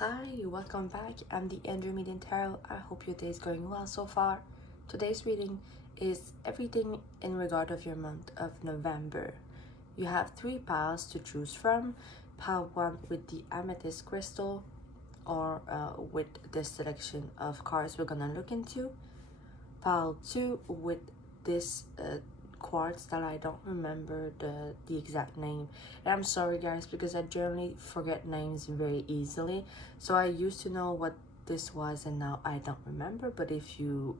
Hi, welcome back. I'm the Andrew Median Tarot. I hope your day is going well so far. Today's reading is everything in regard of your month of November. You have 3 piles to choose from. Pile 1 with the Amethyst crystal, or with this selection of cards we're gonna look into. Pile 2 with this quartz that I don't remember the exact name, and I'm sorry guys, because I generally forget names very easily. So I used to know what this was and now I don't remember, but if you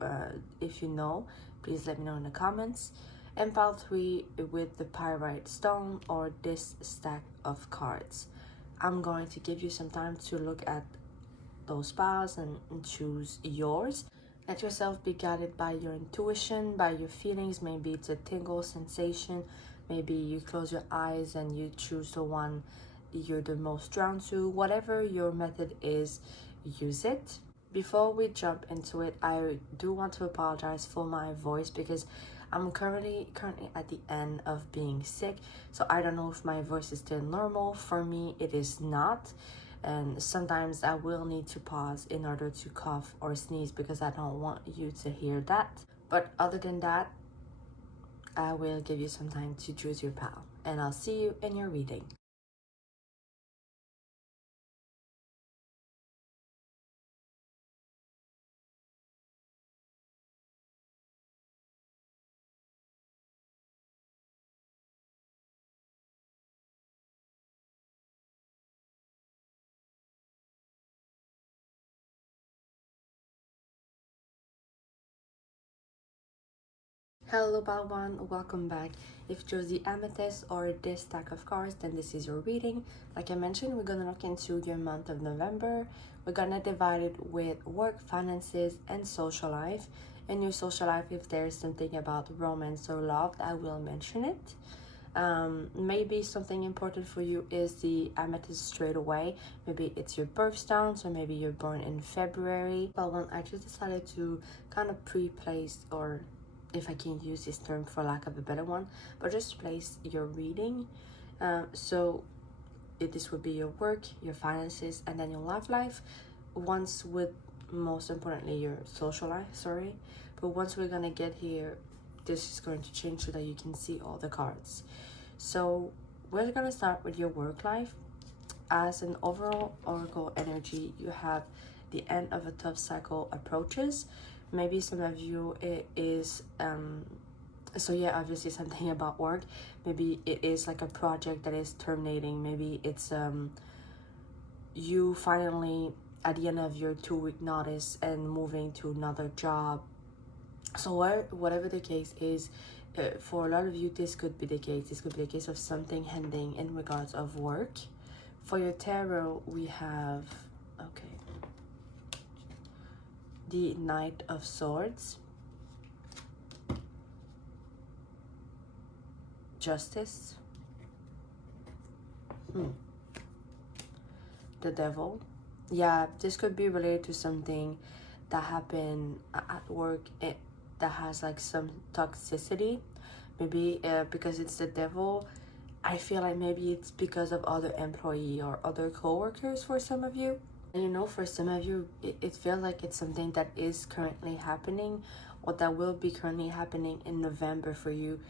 know, please let me know in the comments. And pile 3 with the Pyrite stone, or this stack of cards. I'm going to give you some time to look at those piles and choose yours. Let yourself be guided by your intuition, by your feelings. Maybe it's a tingle sensation. Maybe you close your eyes and you choose the one you're the most drawn to. Whatever your method is, use it. Before we jump into it, I do want to apologize for my voice, because I'm currently at the end of being sick. So I don't know if my voice is still normal. For me, it is not. And sometimes I will need to pause in order to cough or sneeze, because I don't want you to hear that. But other than that, I will give you some time to choose your pal, and I'll see you in your reading. Hello Balwan, welcome back. If you chose the Amethyst or this stack of cards, then this is your reading. Like I mentioned, we're gonna look into your month of November. We're gonna divide it with work, finances, and social life. In your social life, if there's something about romance or love, I will mention it. Maybe something important for you is the Amethyst straight away. Maybe it's your birthstone, so maybe you're born in February. Balwan, I just decided to kind of pre-place, or if I can use this term for lack of a better one, but just place your reading. So this would be your work, your finances, and then your love life. Once with, most importantly, your social life, sorry. But once we're gonna get here, this is going to change so that you can see all the cards. So we're gonna start with your work life. As an overall oracle energy, you have the end of a tough cycle approaches. Maybe some of you, it is so yeah, obviously something about work. Maybe it is like a project that is terminating. Maybe it's you finally at the end of your 2-week notice and moving to another job. So whatever the case is, for a lot of you, this could be the case. This could be the case of something ending in regards of work. For your tarot, we have, okay, the Knight of Swords, Justice, the Devil. Yeah, this could be related to something that happened at work that has like some toxicity. Maybe because it's the Devil, I feel like maybe it's because of other employee or other co-workers for some of you. And you know, for some of you, it feels like it's something that is currently happening, or that will be currently happening in November for you.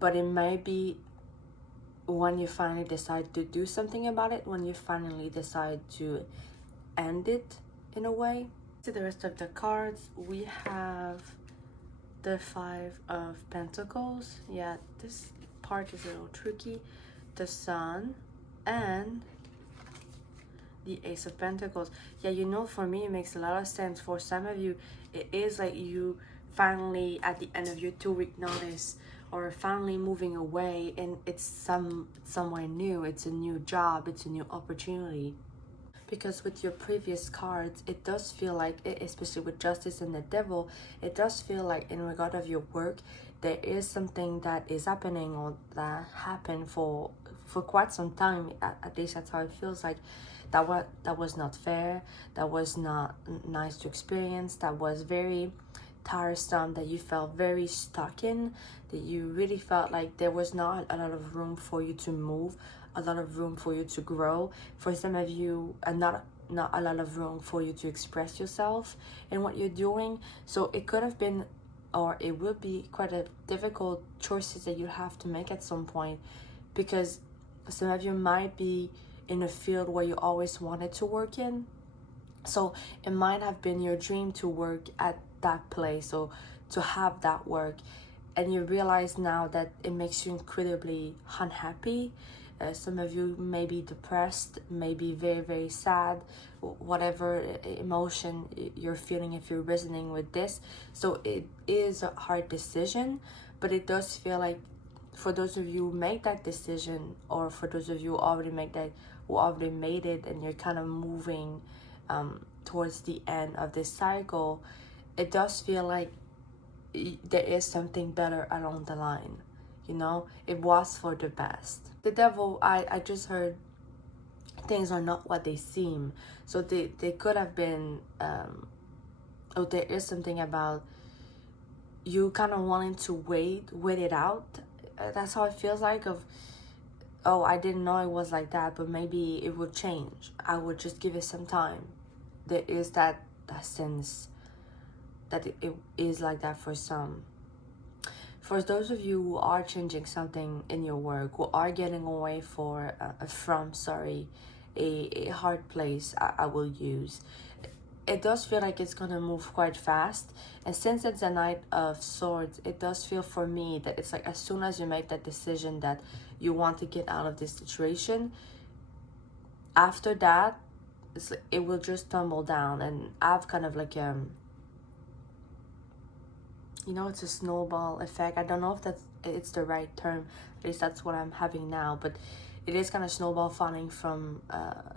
But it might be when you finally decide to do something about it, when you finally decide to end it in a way. To the rest of the cards, we have the 5 of Pentacles. Yeah, this part is a little tricky. The Sun and the Ace of Pentacles. Yeah, you know, for me it makes a lot of sense. For some of you, it is like you finally at the end of your 2-week notice, or finally moving away, and it's somewhere new. It's a new job, it's a new opportunity. Because with your previous cards, it does feel like, especially with Justice and the Devil, it does feel like in regard of your work, there is something that is happening, or that happened for quite some time. At least that's how it feels like. That was not fair, that was not nice to experience, that was very tiresome, that you felt very stuck in, that you really felt like there was not a lot of room for you to move, a lot of room for you to grow. For some of you, and not not a lot of room for you to express yourself in what you're doing. So it could have been, or it will be, quite a difficult choices that you have to make at some point, because some of you might be in a field where you always wanted to work in. So it might have been your dream to work at that place or to have that work, and you realize now that it makes you incredibly unhappy. Some of you may be depressed, may be very, very sad, whatever emotion you're feeling if you're resonating with this. So it is a hard decision, but it does feel like for those of you who make that decision, or for those of you who already made it and you're kind of moving towards the end of this cycle, it does feel like there is something better along the line. You know, it was for the best. The devil, I just heard things are not what they seem. So they could have been, oh, there is something about you kind of wanting to wait it out. That's how it feels like, of, oh, I didn't know it was like that, but maybe it would change. I would just give it some time. There is that sense that it is like that for some. For those of you who are changing something in your work, who are getting away from a hard place, I will use, it does feel like it's gonna move quite fast. And since it's a Knight of Swords, it does feel for me that it's like as soon as you make that decision that you want to get out of this situation, after that, it will just tumble down. And I've kind of like you know, it's a snowball effect. I don't know if it's the right term. At least that's what I'm having now. But it is kind of snowball falling from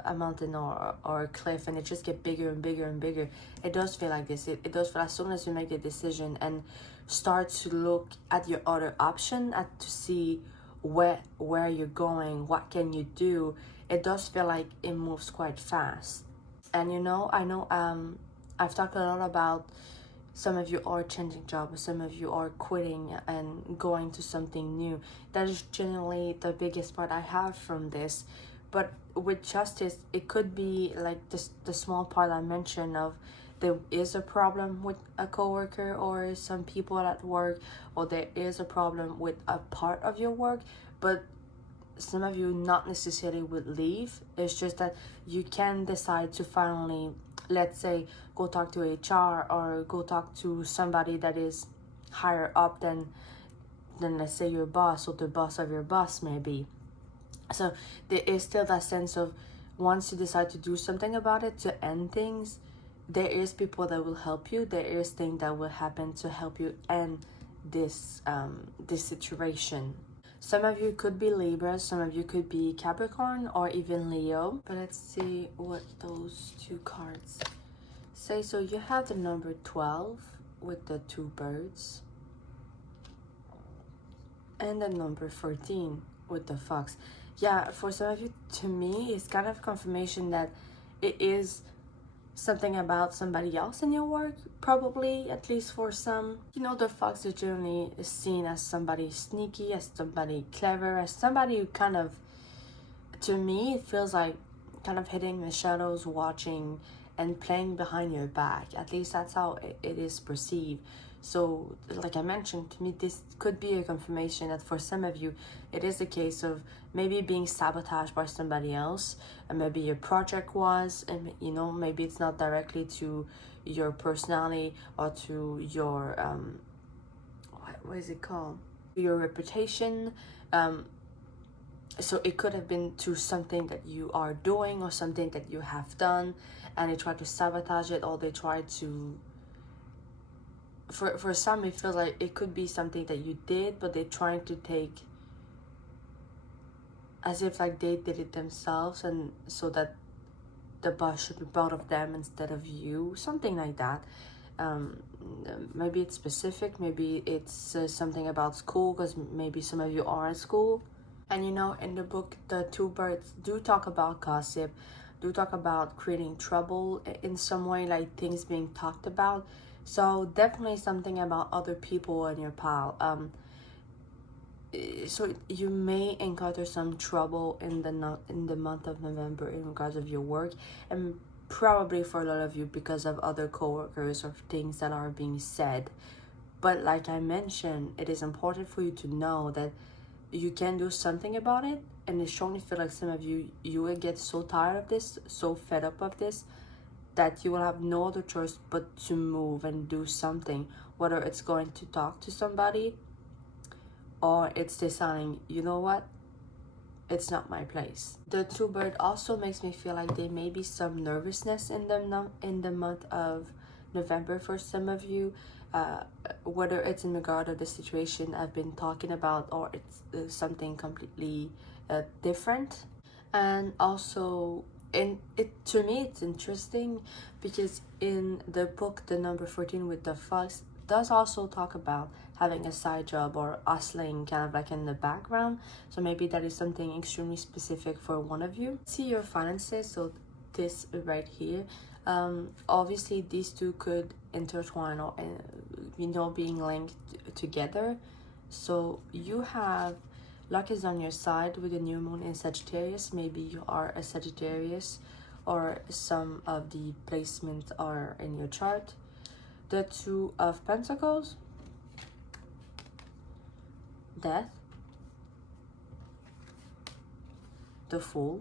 a mountain or a cliff, and it just get bigger and bigger and bigger. It does feel like this. It does feel as soon as you make the decision and start to look at your other option, to see where you're going, what can you do. It does feel like it moves quite fast. And you know, I know I've talked a lot about some of you are changing jobs, some of you are quitting and going to something new. That is generally the biggest part I have from this. But with justice, it could be like the small part I mentioned of there is a problem with a coworker or some people at work, or there is a problem with a part of your work, but some of you not necessarily would leave. It's just that you can decide to finally, let's say, go talk to HR or go talk to somebody that is higher up than let's say your boss or the boss of your boss maybe. So there is still that sense of, once you decide to do something about it, to end things, there is people that will help you. There is things that will happen to help you end this situation. Some of you could be Libra, some of you could be Capricorn or even Leo. But let's see what those two cards say. So you have the number 12 with the two birds, and the number 14 with the fox. Yeah, for some of you, to me, it's kind of confirmation that it is something about somebody else in your work, probably, at least for some. You know, the fox is generally seen as somebody sneaky, as somebody clever, as somebody who kind of, to me, it feels like kind of hiding in the shadows, watching and playing behind your back. At least that's how it is perceived. So, like I mentioned, to me, this could be a confirmation that for some of you, it is a case of maybe being sabotaged by somebody else, and maybe your project was, and you know, maybe it's not directly to your personality or to your what is it called, your reputation. So it could have been to something that you are doing or something that you have done, and they try to sabotage it, or they try to, for some, it feels like it could be something that you did, but they're trying to take as if like they did it themselves, and so that the boss should be proud of them instead of you, something like that. Maybe it's specific, maybe it's something about school, because maybe some of you are at school. And you know, in the book, the two birds do talk about gossip, do talk about creating trouble in some way, like things being talked about. So definitely something about other people in your pile. So you may encounter some trouble in the month of November in regards of your work, and probably for a lot of you because of other coworkers or things that are being said. But like I mentioned, it is important for you to know that you can do something about it. And it strongly feel like some of you will get so tired of this, so fed up of this, that you will have no other choice but to move and do something, whether it's going to talk to somebody or it's deciding, you know what, it's not my place. The two bird also makes me feel like there may be some nervousness in the month of November for some of you, whether it's in regard to the situation I've been talking about or it's something completely different. And also, to me it's interesting because in the book The Number 14 with the Fox does also talk about having a side job or hustling kind of like in the background. So maybe that is something extremely specific for one of you. See your finances, so this right here, obviously these two could intertwine or being linked together. So you have luck is on your side with the new moon in Sagittarius. Maybe you are a Sagittarius or some of the placements are in your chart. The Two of Pentacles, Death, the Fool,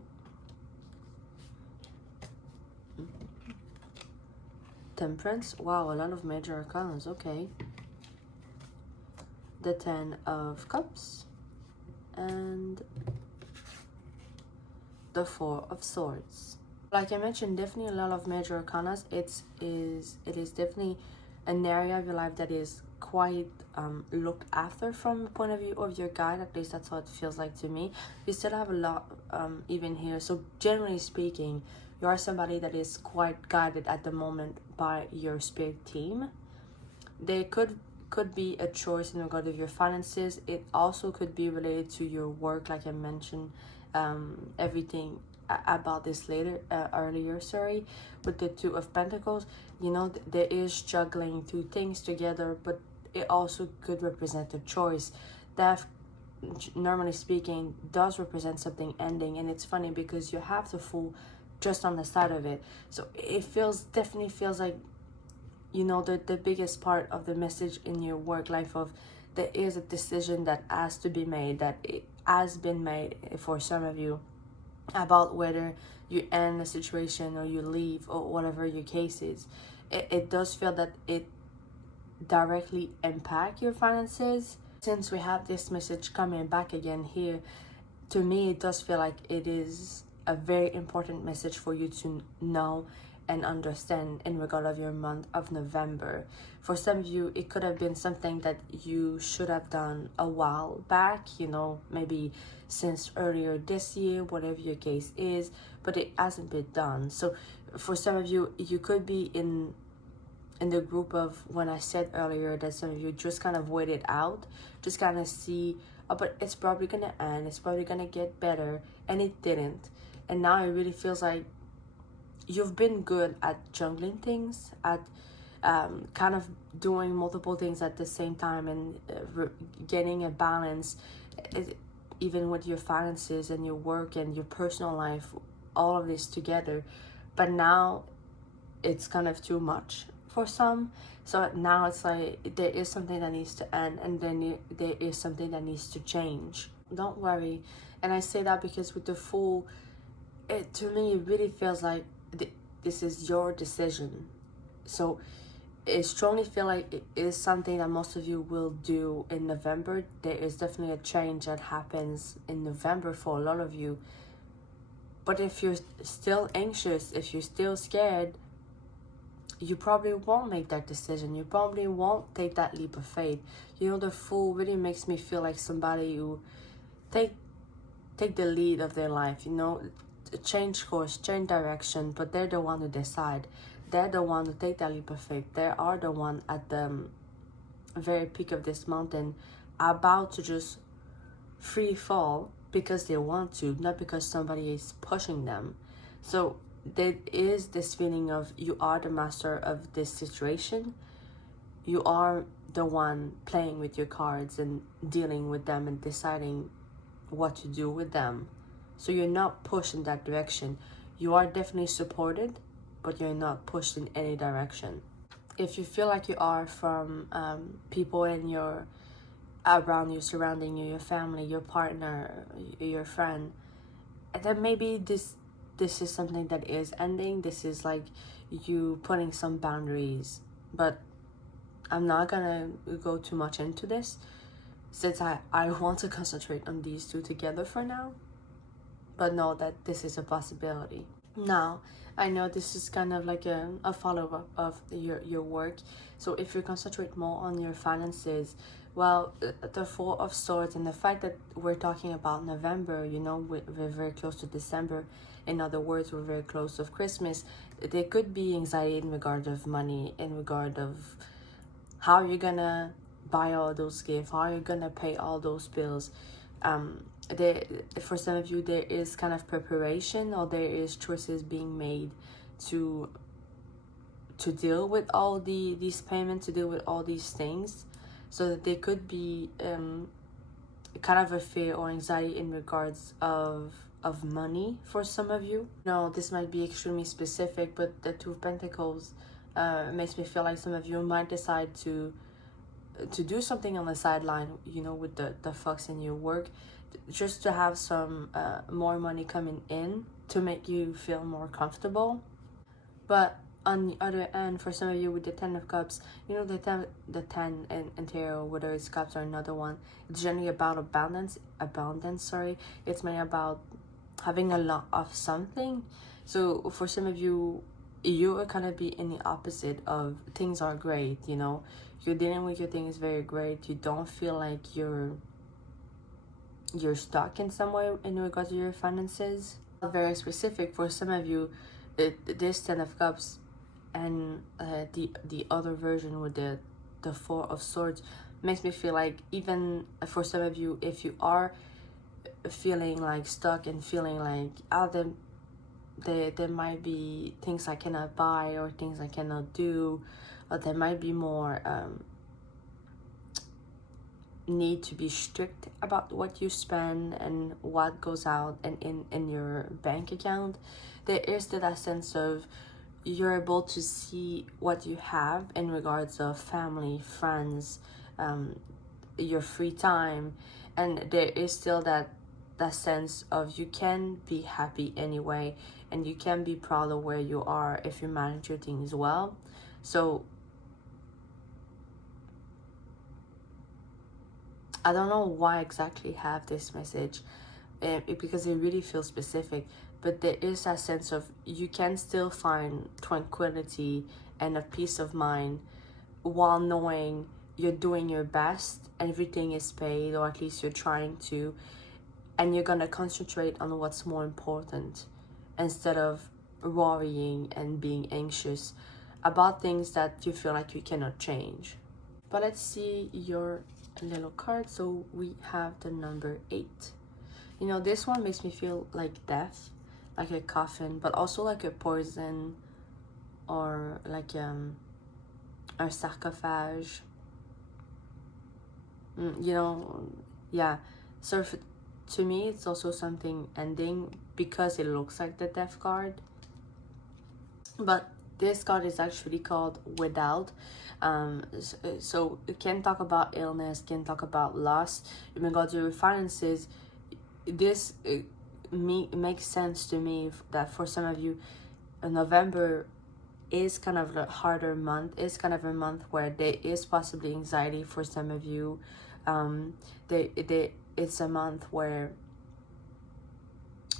Temperance. Wow, a lot of major arcanas. Okay. The Ten of Cups and the Four of Swords. Like I mentioned, definitely a lot of major arcanas. It is definitely an area of your life that is quite looked after from the point of view of your guide. At least that's how it feels like to me. You still have a lot even here. So generally speaking, you are somebody that is quite guided at the moment by your spirit team. There could be a choice in regard of your finances. It also could be related to your work, like I mentioned everything about this earlier, with the Two of Pentacles. There is juggling two things together, but it also could represent a choice that, normally speaking, does represent something ending. And it's funny because you have the Fool just on the side of it, so it definitely feels like the biggest part of the message in your work life of there is a decision that has to be made, that it has been made for some of you, about whether you end a situation or you leave or whatever your case is. It does feel that it directly impact your finances. Since we have this message coming back again here, to me it does feel like it is a very important message for you to know and understand in regard of your month of November. For some of you, it could have been something that you should have done a while back, maybe since earlier this year, whatever your case is, but it hasn't been done. So for some of you, you could be in the group of when I said earlier that some of you just kind of waited out, just kind of see, oh, but it's probably gonna end, it's probably gonna get better, and it didn't. And now it really feels like you've been good at juggling things, at kind of doing multiple things at the same time and getting a balance, even with your finances and your work and your personal life, all of this together. But now it's kind of too much for some. So now it's like there is something that needs to end, and then there is something that needs to change. Don't worry. And I say that because with the Fool, to me it really feels like this is your decision. So I strongly feel like it is something that most of you will do in November. There is definitely a change that happens in November for a lot of you. But if you're still anxious, if you're still scared, you probably won't make that decision. You probably won't take that leap of faith. The Fool really makes me feel like somebody who take the lead of their life, change course, change direction, but they're the one to decide. They're the one to take that leap of faith. They are the one at the very peak of this mountain, about to just free fall because they want to, not because somebody is pushing them. So there is this feeling of you are the master of this situation. You are the one playing with your cards and dealing with them and deciding what to do with them. So you're not pushed in that direction. You are definitely supported, but you're not pushed in any direction. If you feel like you are from people in your around you, surrounding you, your family, your partner, your friend, then maybe this is something that is ending. This is like you putting some boundaries, but I'm not gonna go too much into this since I want to concentrate on these two together for now, but know that this is a possibility. Now, I know this is kind of like a follow-up of your work, so if you concentrate more on your finances, well, the Four of Swords and the fact that we're talking about November, you know, we're very close to December. In other words, we're very close to Christmas. There could be anxiety in regard of money, in regard of how you're gonna buy all those gifts, how you're gonna pay all those bills. There, for some of you, there is kind of preparation, or there is choices being made to deal with all these payments, to deal with all these things. So that there could be kind of a fear or anxiety in regards of money for some of you. No, this might be extremely specific, but the Two of Pentacles makes me feel like some of you might decide to do something on the sideline, you know, with the flux in your work, just to have some more money coming in to make you feel more comfortable. But on the other end, for some of you with the Ten of Cups, you know, the 10 in tarot, whether it's cups or another one, it's generally about abundance, sorry. It's mainly about having a lot of something. So for some of you, you are gonna be in the opposite of things are great, you know, you're dealing with your things very great. You don't feel like you're stuck in some way in regards to your finances. Very specific for some of you, this Ten of Cups and the other version with the Four of Swords makes me feel like, even for some of you, if you are feeling like stuck and feeling like there might be things I cannot buy or things I cannot do, or there might be more need to be strict about what you spend and what goes out and in your bank account. There is still that sense of you're able to see what you have in regards of family, friends, your free time, and there is still that sense of you can be happy anyway, and you can be proud of where you are if you manage your things well. So I don't know why exactly have this message, because it really feels specific, but there is that sense of you can still find tranquility and a peace of mind while knowing you're doing your best, everything is paid, or at least you're trying to, and you're gonna concentrate on what's more important instead of worrying and being anxious about things that you feel like you cannot change. But let's see your little card. So we have the number 8. You know, this one makes me feel like death, like a coffin, but also like a poison, or like a sarcophage. You know, yeah. So to me, it's also something ending because it looks like the death card. But this card is actually called Without. So it can talk about illness, can talk about loss. In regards to your finances, this makes sense to me that for some of you, November is kind of a harder month. It's kind of a month where there is possibly anxiety for some of you. It's a month where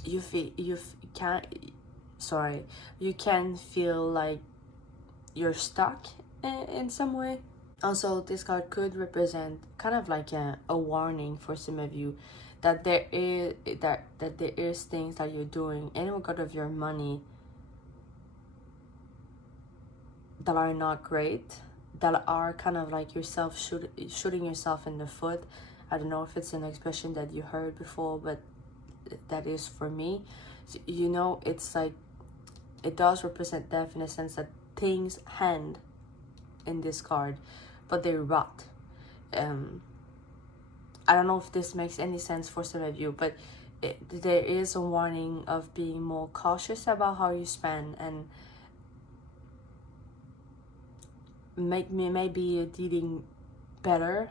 you can feel like you're stuck in some way. Also, this card could represent kind of like a warning for some of you that there is things that you're doing in regard of your money that are not great, that are kind of like yourself shooting yourself in the foot. I don't know if it's an expression that you heard before, but that is for me. So, you know, it's like it does represent death in a sense that things end in this card, but they rot. I don't know if this makes any sense for some of you, but there is a warning of being more cautious about how you spend, and maybe dealing better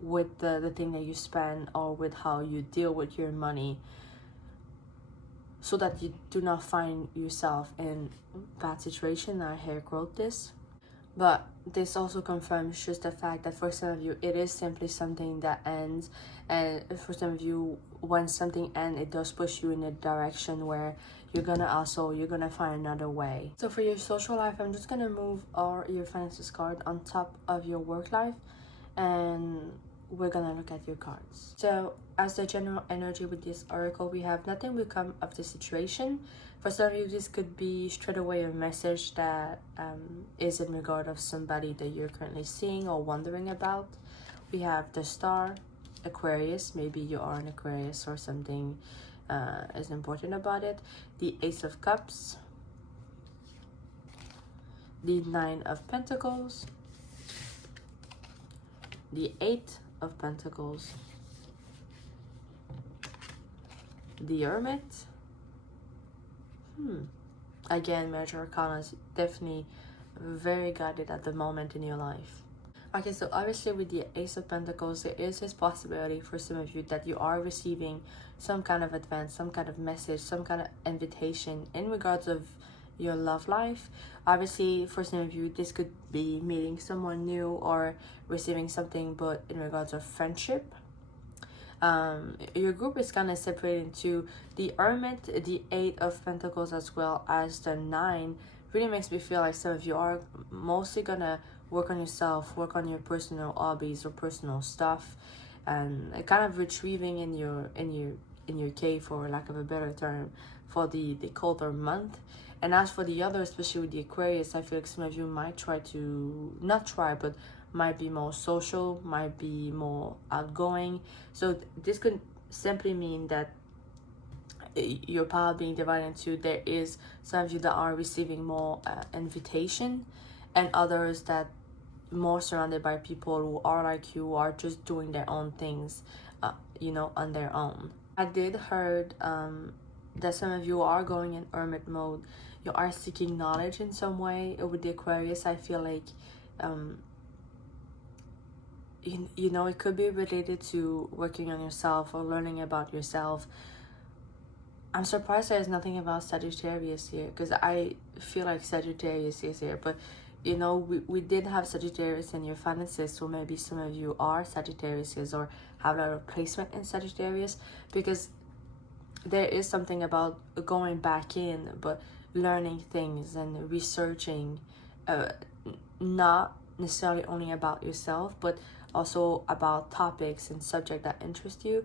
with the thing that you spend, or with how you deal with your money, so that you do not find yourself in bad situation. I hair quote this. But this also confirms just the fact that for some of you it is simply something that ends, and for some of you, when something ends, it does push you in a direction where you're gonna find another way. So for your social life, I'm just gonna move your finances card on top of your work life, and we're gonna look at your cards. So as the general energy with this oracle, we have nothing will come of the situation. For some of you, this could be straight away a message that is in regard of somebody that you're currently seeing or wondering about. We have the Star, Aquarius. Maybe you are an Aquarius or something is important about it. The Ace of Cups, the Nine of Pentacles, the Eight of Pentacles, the Hermit. Again, Major Arcana is definitely very guided at the moment in your life. Okay, so obviously with the Ace of Pentacles, there is this possibility for some of you that you are receiving some kind of advance, some kind of message, some kind of invitation in regards of your love life. Obviously, for some of you, this could be meeting someone new or receiving something, but in regards of friendship. Your group is kind of separated into the Hermit, the Eight of Pentacles, as well as the Nine. Really makes me feel like some of you are mostly gonna work on yourself, work on your personal hobbies or personal stuff, and kind of retrieving in your cave, for lack of a better term, for the colder month. And as for the other, especially with the Aquarius, I feel like some of you might but might be more social, might be more outgoing. So this could simply mean that your power being divided into, there is some of you that are receiving more invitation, and others that more surrounded by people who are like you, are just doing their own things, on their own. I did heard that some of you are going in hermit mode. You are seeking knowledge in some way. With the Aquarius, I feel like it could be related to working on yourself or learning about yourself. I'm surprised there's nothing about Sagittarius here, because I feel like Sagittarius is here. But we did have Sagittarius in your finances, so maybe some of you are Sagittarius or have a lot of placement in Sagittarius, because there is something about going back in, but learning things and researching, not necessarily only about yourself, but also about topics and subjects that interest you.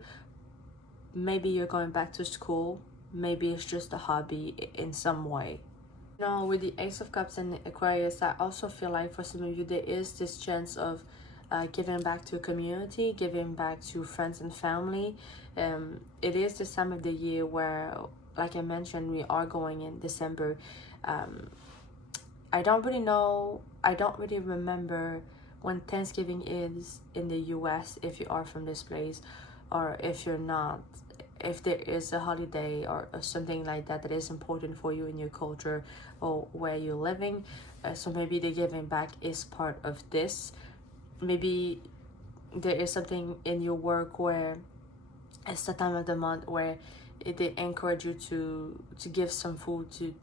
Maybe you're going back to school, maybe it's just a hobby in some way. With the Ace of Cups and Aquarius, I also feel like for some of you, there is this chance of giving back to a community, giving back to friends and family. It is this time of the year where, like I mentioned, we are going in December. I don't really remember when Thanksgiving is in the US, if you are from this place, or if you're not, if there is a holiday or something like that is important for you in your culture or where you're living. So maybe the giving back is part of this. Maybe there is something in your work where it's the time of the month where they encourage you to give some food to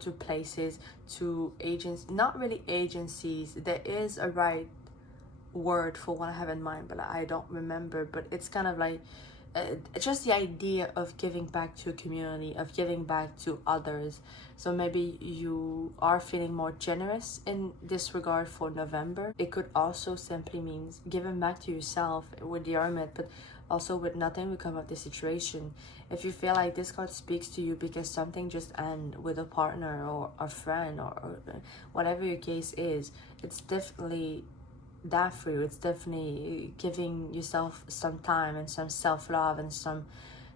to places, to agents, not really agencies. There is a right word for what I have in mind, but I don't remember. But it's kind of like just the idea of giving back to a community, of giving back to others. So maybe you are feeling more generous in this regard for November. It could also simply mean giving back to yourself with the Hermit, but also with nothing will come of the situation. If you feel like this card speaks to you because something just ended with a partner or a friend or whatever your case is, it's definitely that for you. It's definitely giving yourself some time and some self-love and some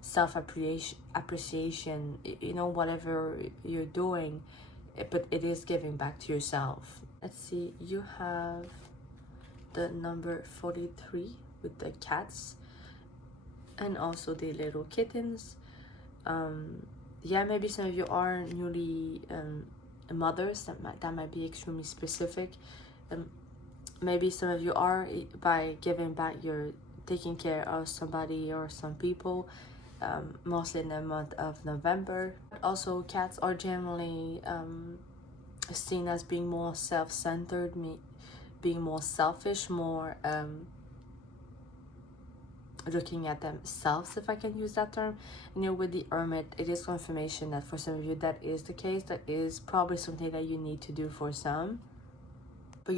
self-appreciation, whatever you're doing, but it is giving back to yourself. Let's see, you have the number 43 with the cats and also the little kittens. Maybe some of you are newly mothers. That might be extremely specific. Maybe some of you are, by giving back, you're taking care of somebody or some people, mostly in the month of November. Also, cats are generally seen as being more self-centered, being more selfish, more looking at themselves, if I can use that term. With the Hermit, it is confirmation that for some of you that is the case. That is probably something that you need to do for some. But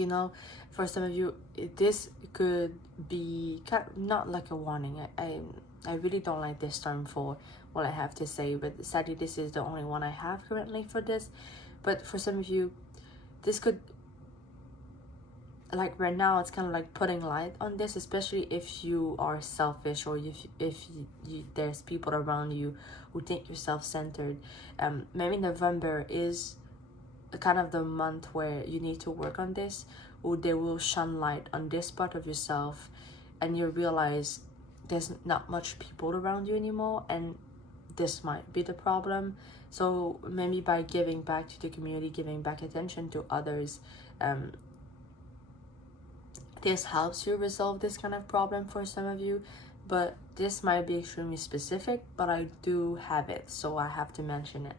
for some of you, this could be kind of not like a warning. I really don't like this term for what I have to say, but sadly this is the only one I have currently for this. But for some of you, this could, like right now, it's kind of like putting light on this, especially if you are selfish, or if there's people around you who think you're self-centered. Maybe November is kind of the month where you need to work on this, or they will shine light on this part of yourself, and you realize there's not much people around you anymore, and this might be the problem. So maybe by giving back to the community, giving back attention to others, this helps you resolve this kind of problem for some of you. But this might be extremely specific, but I do have it, so I have to mention it.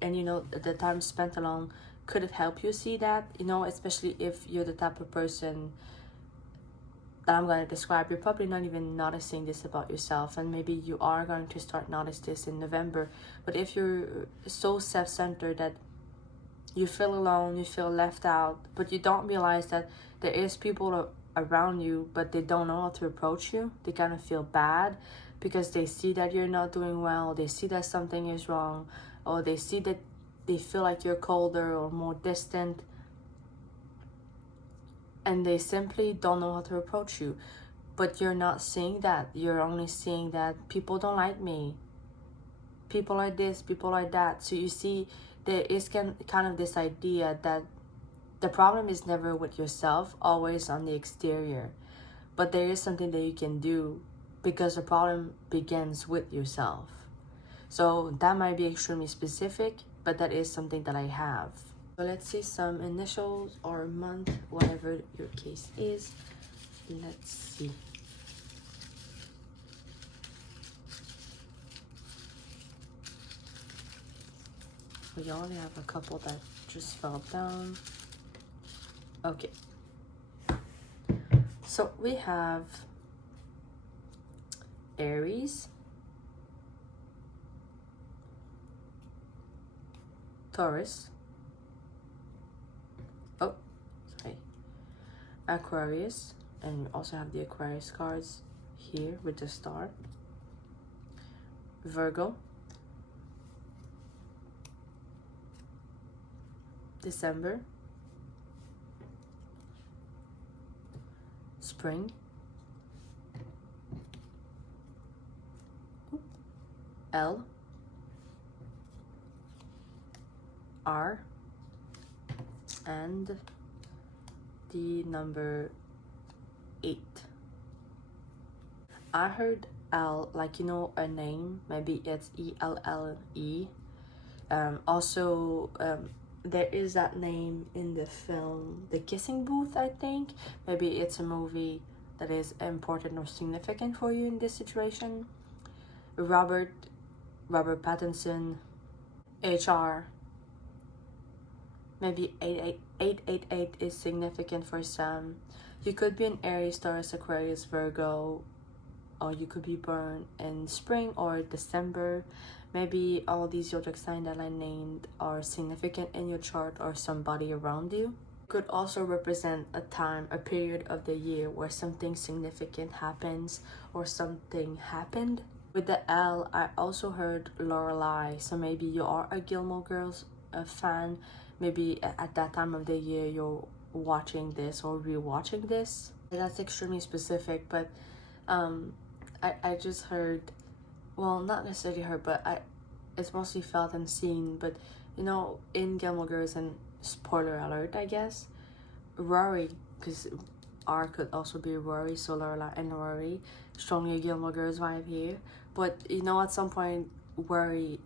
And the time spent alone could help you see that, especially if you're the type of person that I'm going to describe. You're probably not even noticing this about yourself, and maybe you are going to start notice this in November. But if you're so self-centered that you feel alone, you feel left out, but you don't realize that there is people around you, but they don't know how to approach you. They kind of feel bad because they see that you're not doing well, they see that something is wrong, or they see that they feel like you're colder or more distant, and they simply don't know how to approach you. But you're not seeing that. You're only seeing that people don't like me, people like this, people like that. So you see, there is kind of this idea that the problem is never with yourself, always on the exterior. But there is something that you can do, because the problem begins with yourself. So that might be extremely specific, but that is something that I have. So let's see some initials or month, whatever your case is. Let's see. We only have a couple that just fell down. Okay. So we have Aries, Taurus, Aquarius, and you also have the Aquarius cards here with the star, Virgo, December, Spring, L, R, and the number 8. I heard L, like a name, maybe it's ELLE. Also, there is that name in the film The Kissing Booth, I think. Maybe it's a movie that is important or significant for you in this situation. Robert Pattinson, HR. Maybe 888 is significant for some. You could be an Aries, Taurus, Aquarius, Virgo, or you could be born in spring or December. Maybe all these zodiac signs that I named are significant in your chart, or somebody around you. Could also represent a time, a period of the year where something significant happens or something happened. With the L, I also heard Lorelai, so maybe you are a Gilmore Girls fan. Maybe at that time of the year you're watching this or rewatching this. That's extremely specific, but I just heard, well, not necessarily heard, but it's mostly felt and seen. But in Gilmore Girls, and spoiler alert, I guess, Rory, because R could also be Rory, so Lorelai and Rory, strongly a Gilmore Girls vibe here. But at some point, Rory,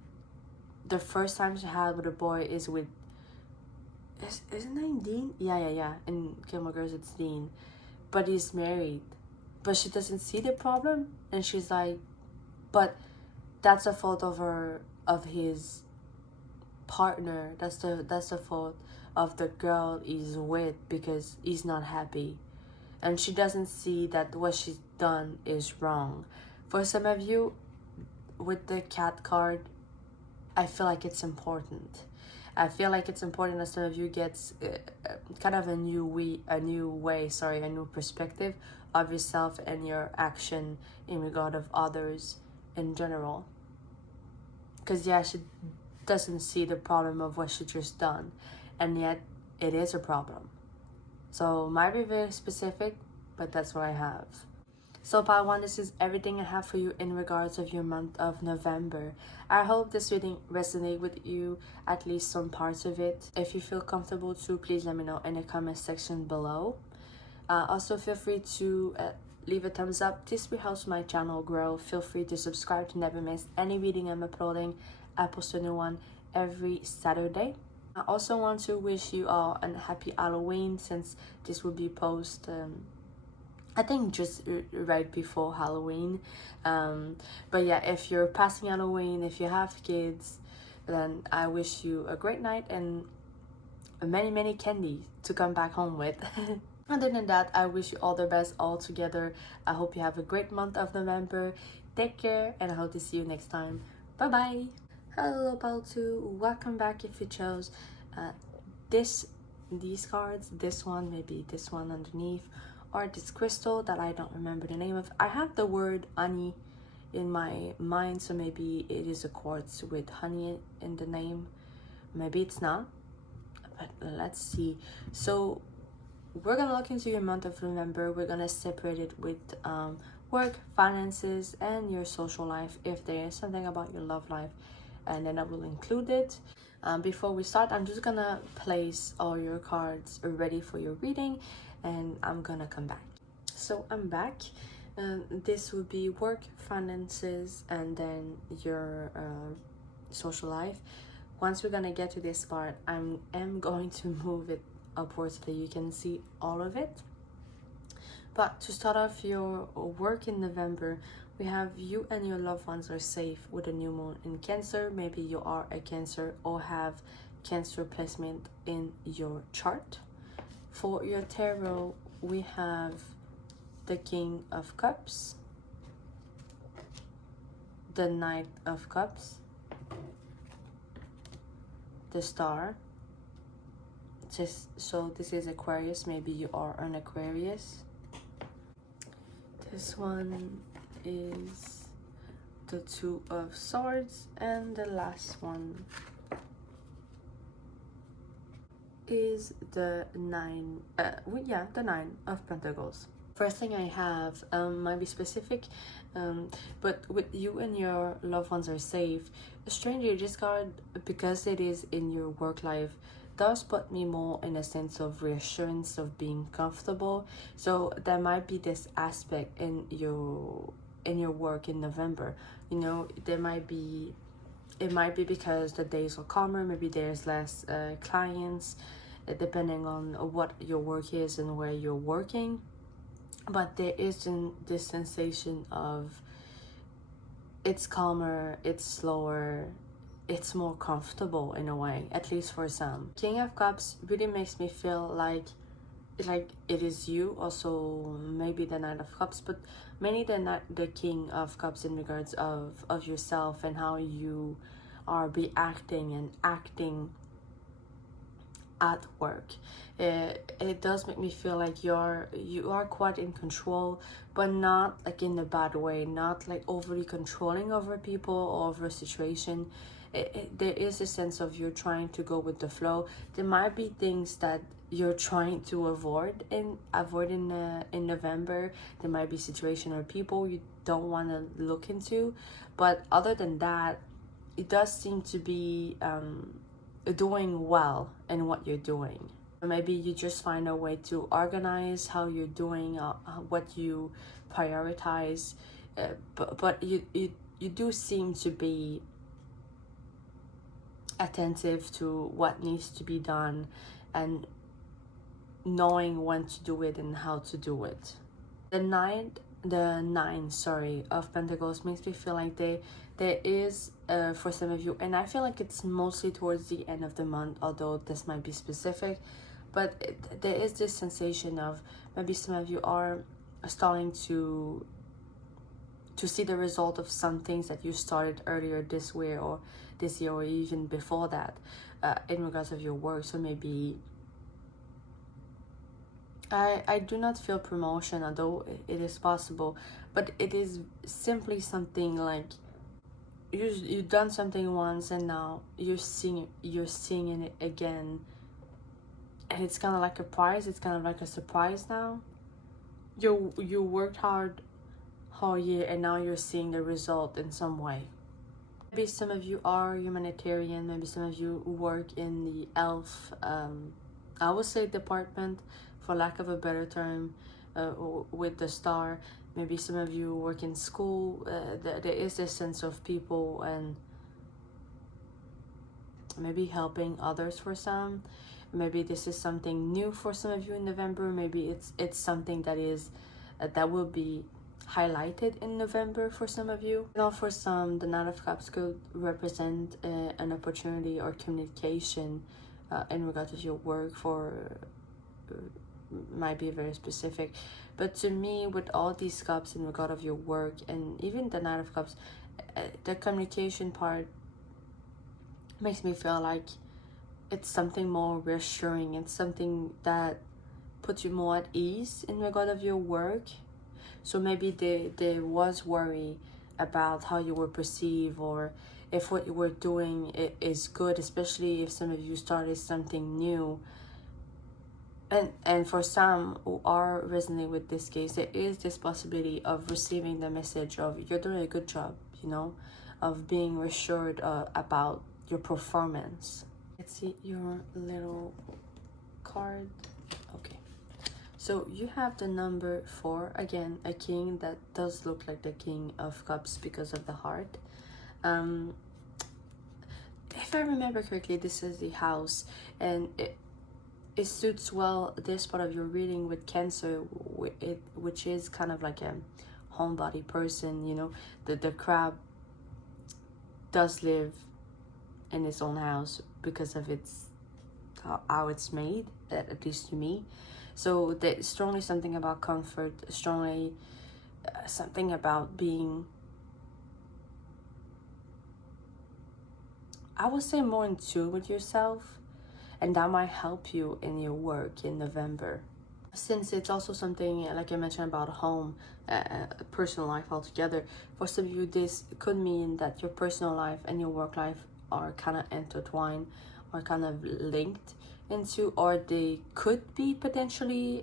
the first time she had with a boy is with is his name Dean? Yeah. In Gilmore Girls, it's Dean, but he's married, but she doesn't see the problem, and she's like, but that's a fault of his partner. That's the fault of the girl he's with because he's not happy, and she doesn't see that what she's done is wrong. For some of you, with the cat card, I feel like it's important. I feel like it's important that some of you gets kind of a new perspective of yourself and your action in regard of others in general. Because yeah, she doesn't see the problem of what she just done, and yet it is a problem. So might be very specific, but that's what I have. So part 1, this is everything I have for you in regards of your month of November. I hope this reading resonates with you, at least some parts of it. If you feel comfortable to, please let me know in the comment section below. Also feel free to leave a thumbs up. This will help my channel grow. Feel free to subscribe to never miss any reading I'm uploading. I post a new one every Saturday. I also want to wish you all a happy Halloween, since this will be I think just right before Halloween. But yeah, if you're passing Halloween, if you have kids, then I wish you a great night and many candy to come back home with. Other than that, I wish you all the best all together. I hope you have a great month of November. Take care, and I hope to see you next time. Bye bye. Hello, pal 2. Welcome back. If you chose these cards, this one, maybe this one underneath, or this crystal that I don't remember the name of. I have the word honey in my mind, so maybe it is a quartz with honey in the name. Maybe it's not, but let's see. So we're gonna look into your month of November. We're gonna separate it with work, finances, and your social life, if there is something about your love life, and then I will include it. Before we start, I'm just gonna place all your cards ready for your reading, and I'm gonna come back. So I'm back. This will be work, finances, and then your social life. Once we're gonna get to this part, I am going to move it upwards so you can see all of it. But to start off your work in November, we have you and your loved ones are safe with a new moon in Cancer. Maybe you are a Cancer or have Cancer placement in your chart. For your tarot, we have the King of Cups, the Knight of Cups, the Star. So this is Aquarius. Maybe you are an Aquarius. This one is the Two of Swords, and the last one is the the Nine of Pentacles. First thing I have might be specific, but with you and your loved ones are safe. A stranger, this card, because it is in your work life, does put me more in a sense of reassurance of being comfortable. So there might be this aspect in your work in November. You know, it might be because the days are calmer. Maybe there's less clients, depending on what your work is and where you're working. But there isn't this sensation of it's calmer, it's slower, it's more comfortable in a way, at least for some. King of Cups really makes me feel like it is you. Also maybe the Knight of Cups, but mainly the King of Cups in regards of yourself and how you are reacting and acting at work. It does make me feel like you are quite in control, but not like in a bad way, not like overly controlling over people or over a situation. There is a sense of you're trying to go with the flow. There might be things that you're trying to avoid in November. There might be situation or people you don't want to look into, but other than that, it does seem to be doing well in what you're doing. Maybe you just find a way to organize how you're doing, what you prioritize, but you do seem to be attentive to what needs to be done, and knowing when to do it and how to do it. The nine, sorry, of Pentacles makes me feel like there is for some of you, and I feel like it's mostly towards the end of the month, although this might be specific, but there is this sensation of maybe some of you are starting to see the result of some things that you started earlier this year or even before that, in regards of your work. So maybe I do not feel promotion, although it is possible, but it is simply something like you've done something once and now you're seeing it again, and it's kind of like a prize. It's kind of like a surprise now. You worked hard all year and now you're seeing the result in some way. Maybe some of you are humanitarian. Maybe some of you work in the elf, I would say department, for lack of a better term, with the star. Maybe some of you work in school. There is this sense of people and maybe helping others for some. Maybe this is something new for some of you in November. Maybe it's something that is that will be highlighted in November for some of you. You know, for some, the Knight of Cups could represent an opportunity or communication in regards to your work. For might be very specific, but to me, with all these cups in regard of your work and even the Knight of Cups, the communication part makes me feel like it's something more reassuring. It's something that puts you more at ease in regard of your work. So maybe there was worry about how you were perceived, or if what you were doing is good, especially if some of you started something new. And for some who are resonating with this case, there is this possibility of receiving the message of you're doing a good job, you know, of being reassured about your performance. Let's see your little card. Okay, so you have the number 4, again a king that does look like the King of Cups because of the heart. If I remember correctly, this is the house, and it suits well this part of your reading with Cancer, which is kind of like a homebody person. You know, the crab does live in its own house because of its how it's made, at least to me. So there's strongly something about comfort, strongly something about being, I would say, more in tune with yourself. And that might help you in your work in November. Since it's also something, like I mentioned, about home, personal life altogether, for some of you, this could mean that your personal life and your work life are kind of intertwined or kind of linked into, or they could be potentially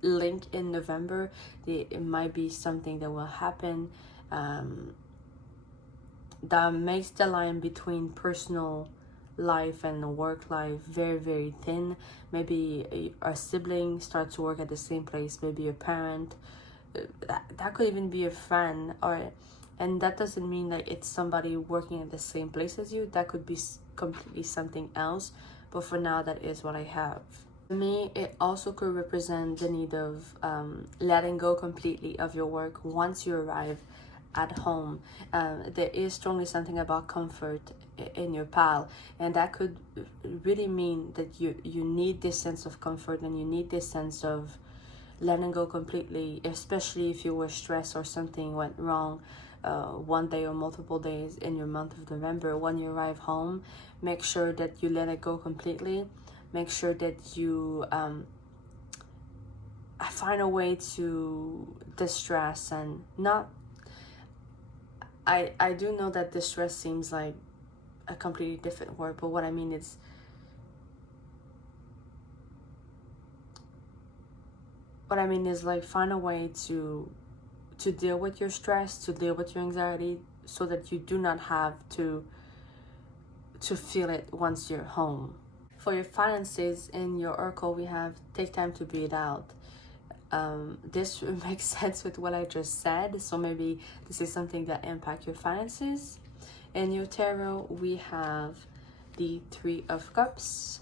linked in November. It might be something that will happen that makes the line between personal life and work life very, very thin. Maybe a sibling starts to work at the same place, maybe a parent, that could even be a friend, and that doesn't mean that it's somebody working at the same place as you. That could be completely something else, but for now that is what I have. For me, it also could represent the need of letting go completely of your work once you arrive at home. There is strongly something about comfort in your pal, and that could really mean that you need this sense of comfort, and you need this sense of letting go completely, especially if you were stressed or something went wrong one day or multiple days in your month of November. When you arrive home, make sure that you let it go completely. Make sure that you find a way to distress and not, I do know that distress seems like a completely different word, but what I mean is like find a way to deal with your stress, to deal with your anxiety, so that you do not have to feel it once you're home. For your finances, in your oracle, we have take time to breathe out. This makes sense with what I just said, so maybe this is something that impacts your finances. In your tarot, we have the 3 of Cups,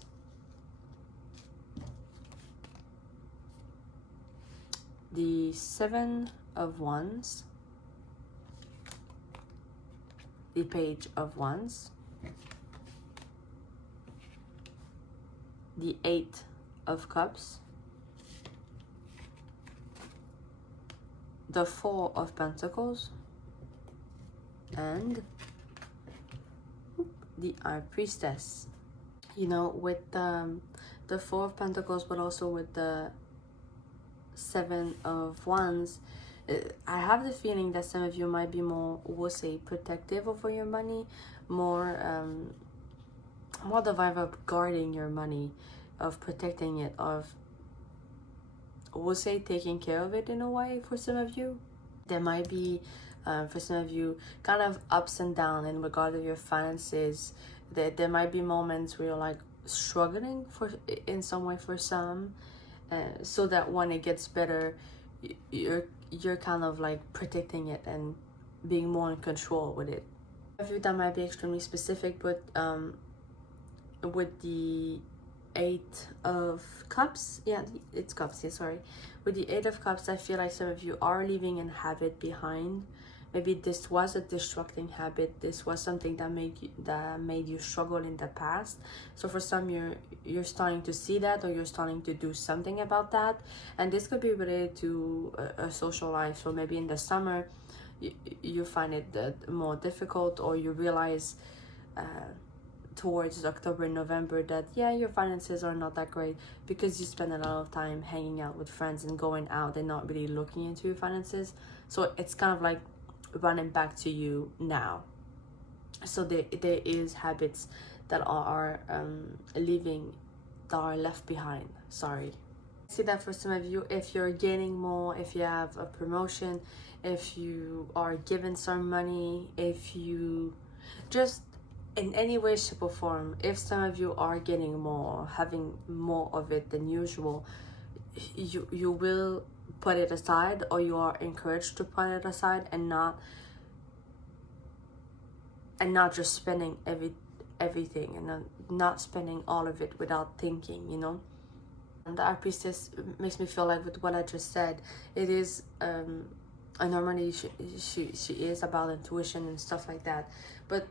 the Seven of Wands, the Page of Wands, the Eight of Cups, the Four of Pentacles, and the High Priestess. You know, with the Four of Pentacles, but also with the Seven of Wands, I have the feeling that some of you might be more, we'll say, protective over your money, more the vibe of guarding your money, of protecting it, of, we'll say, taking care of it in a way. For some of you, there might be, for some of you, kind of ups and downs in regard to your finances. There might be moments where you're like struggling in some way for some, so that when it gets better, you're kind of like protecting it and being more in control with it. I feel that might be extremely specific, but with the Eight of Cups, it's Cups, sorry. With the Eight of Cups, I feel like some of you are leaving a habit behind. Maybe this was a destructing habit. This was something that made you struggle in the past. So for some, you're starting to see that, or you're starting to do something about that. And this could be related to a social life. So maybe in the summer, you find it more difficult, or you realize towards October, November that your finances are not that great because you spend a lot of time hanging out with friends and going out and not really looking into your finances. So it's kind of like running back to you now. So there is habits that are left behind. Sorry. See that for some of you, if you're gaining more, if you have a promotion, if you are given some money, if you just in any way, shape or form, if some of you are getting more, having more of it than usual, you will put it aside, or you are encouraged to put it aside, and not just spending everything, and not spending all of it without thinking, you know. And the High Priestess makes me feel like, with what I just said, it is and normally she is about intuition and stuff like that, but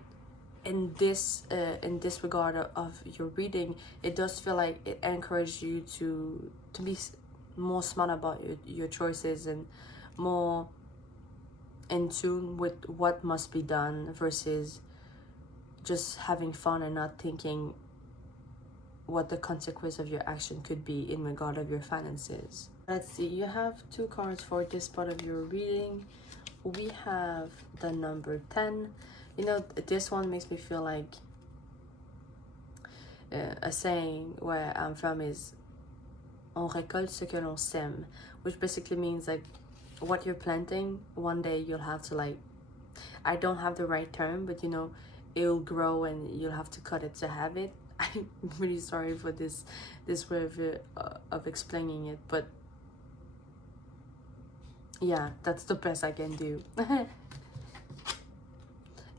in this regard of your reading, it does feel like it encourages you to be more smart about your choices, and more in tune with what must be done, versus just having fun and not thinking what the consequence of your action could be in regard of your finances. Let's see, you have two cards for this part of your reading. We have the number 10. You know, this one makes me feel like a saying where I'm from is on récolte ce que l'on sème, which basically means like what you're planting, one day you'll have to, like, I don't have the right term, but you know, it'll grow and you'll have to cut it to have it. I'm really sorry for this way of explaining it, but yeah, that's the best I can do.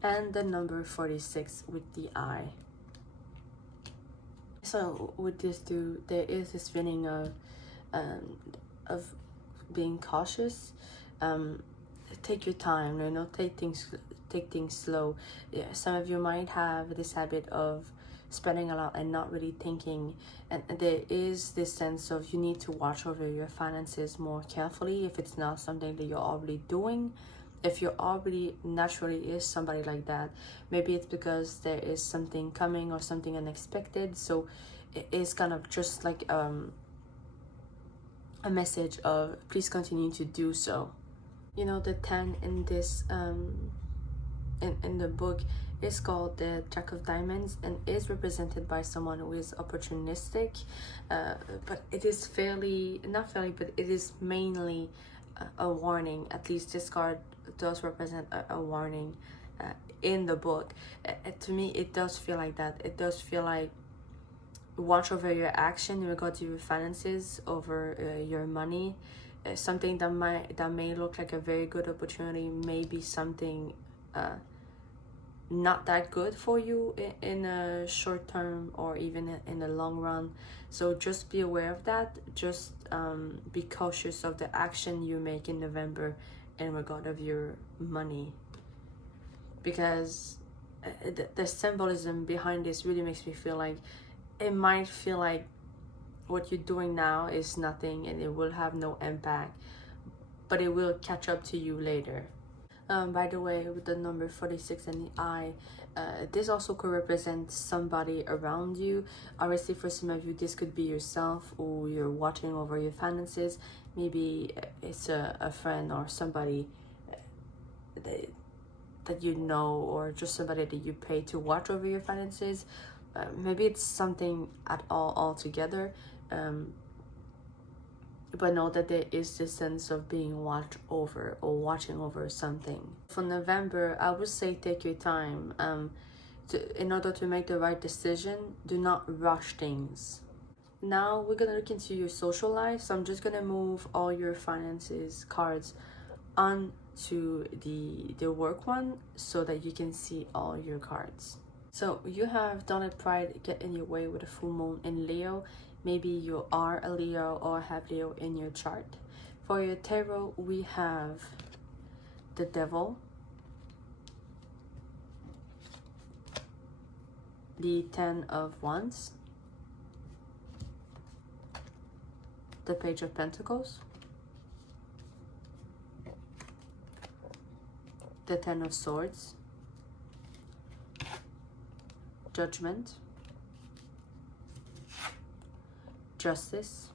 And the number 46 with the eye. So with this too, there is this feeling of being cautious. Take your time, you know, take things slow. Yeah, some of you might have this habit of spending a lot and not really thinking, and there is this sense of you need to watch over your finances more carefully if it's not something that you're already doing. If you already naturally is somebody like that, maybe it's because there is something coming or something unexpected. So it is kind of just like a message of please continue to do so. You know, the 10 in this in the book is called the Jack of Diamonds, and is represented by someone who is opportunistic, but it is but it is mainly a warning. At least this card does represent a warning in the book. To me, it does feel like that. It does feel like watch over your action in regard to your finances, over your money. Something that may look like a very good opportunity may be something not that good for you in a short term or even in the long run. So just be aware of that. Just be cautious of the action you make in November in regard of your money, because the symbolism behind this really makes me feel like it might feel like what you're doing now is nothing and it will have no impact, but it will catch up to you later. By the way, with the number 46 and the eye, this also could represent somebody around you. Obviously, for some of you, this could be yourself, or you're watching over your finances. Maybe it's a friend or somebody that you know, or just somebody that you pay to watch over your finances. Maybe it's something at all altogether. But know that there is this sense of being watched over or watching over something. For November, I would say take your time. In order to make the right decision, do not rush things. Now we're gonna look into your social life. So I'm just gonna move all your finances cards onto the work one so that you can see all your cards. So you have Don't Let Pride Get in Your Way with a full moon in Leo. Maybe you are a Leo or have Leo in your chart. For your tarot, we have the Devil, the Ten of Wands, the Page of Pentacles, the Ten of Swords, Judgment, Justice,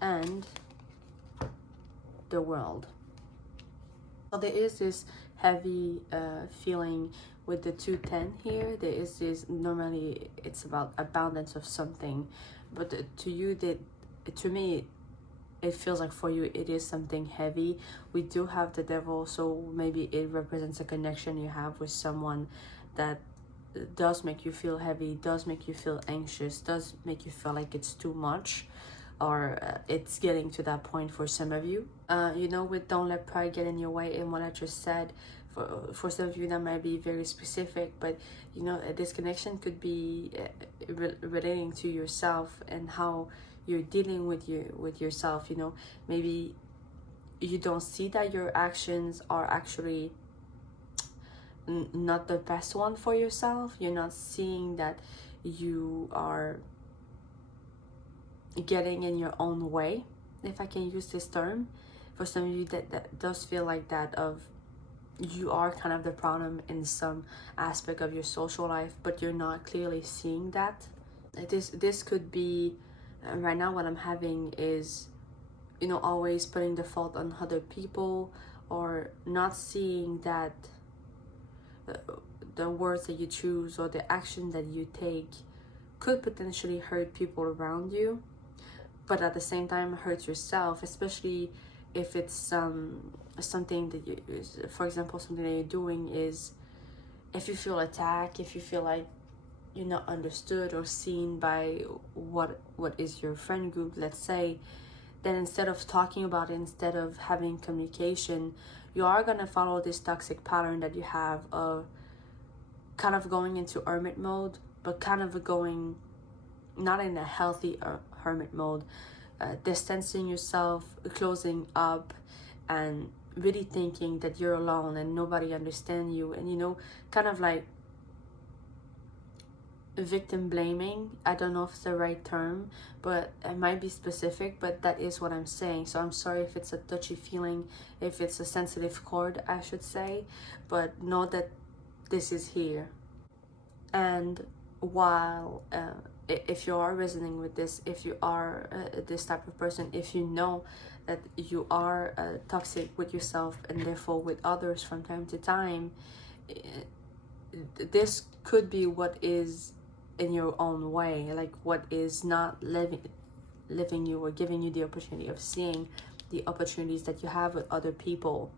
and the World. So there is this heavy feeling with the 210 here. There is this, normally it's about abundance of something, but to you, to me, it feels like for you it is something heavy. We do have the Devil, so maybe it represents a connection you have with someone that does make you feel heavy, does make you feel anxious, does make you feel like it's too much, or it's getting to that point for some of you. You know, with Don't Let Pride Get in Your Way, and what I just said, for some of you that might be very specific, but you know, this connection could be relating to yourself and how you're dealing with yourself. You know, maybe you don't see that your actions are actually not the best one for yourself. You're not seeing that you are getting in your own way, if I can use this term. For some of you, that does feel like that, of you are kind of the problem in some aspect of your social life, but you're not clearly seeing that. This could be right now what I'm having is, you know, always putting the fault on other people, or not seeing that the words that you choose or the action that you take could potentially hurt people around you, but at the same time hurt yourself, especially if it's something that you, for example, something that you're doing is, if you feel attacked, if you feel like you're not understood or seen by what is your friend group, let's say, then instead of talking about it, instead of having communication, you are going to follow this toxic pattern that you have of kind of going into hermit mode, but kind of going not in a healthy hermit mode, distancing yourself, closing up, and really thinking that you're alone and nobody understands you, and you know, kind of like victim blaming. I don't know if it's the right term, but it might be specific, but that is what I'm saying. So I'm sorry if it's a touchy feeling, if it's a sensitive chord, I should say, but know that this is here. And while if you are resonating with this, if you are this type of person, if you know that you are toxic with yourself and therefore with others from time to time, this could be what is in your own way, like what is not living you or giving you the opportunity of seeing the opportunities that you have with other people.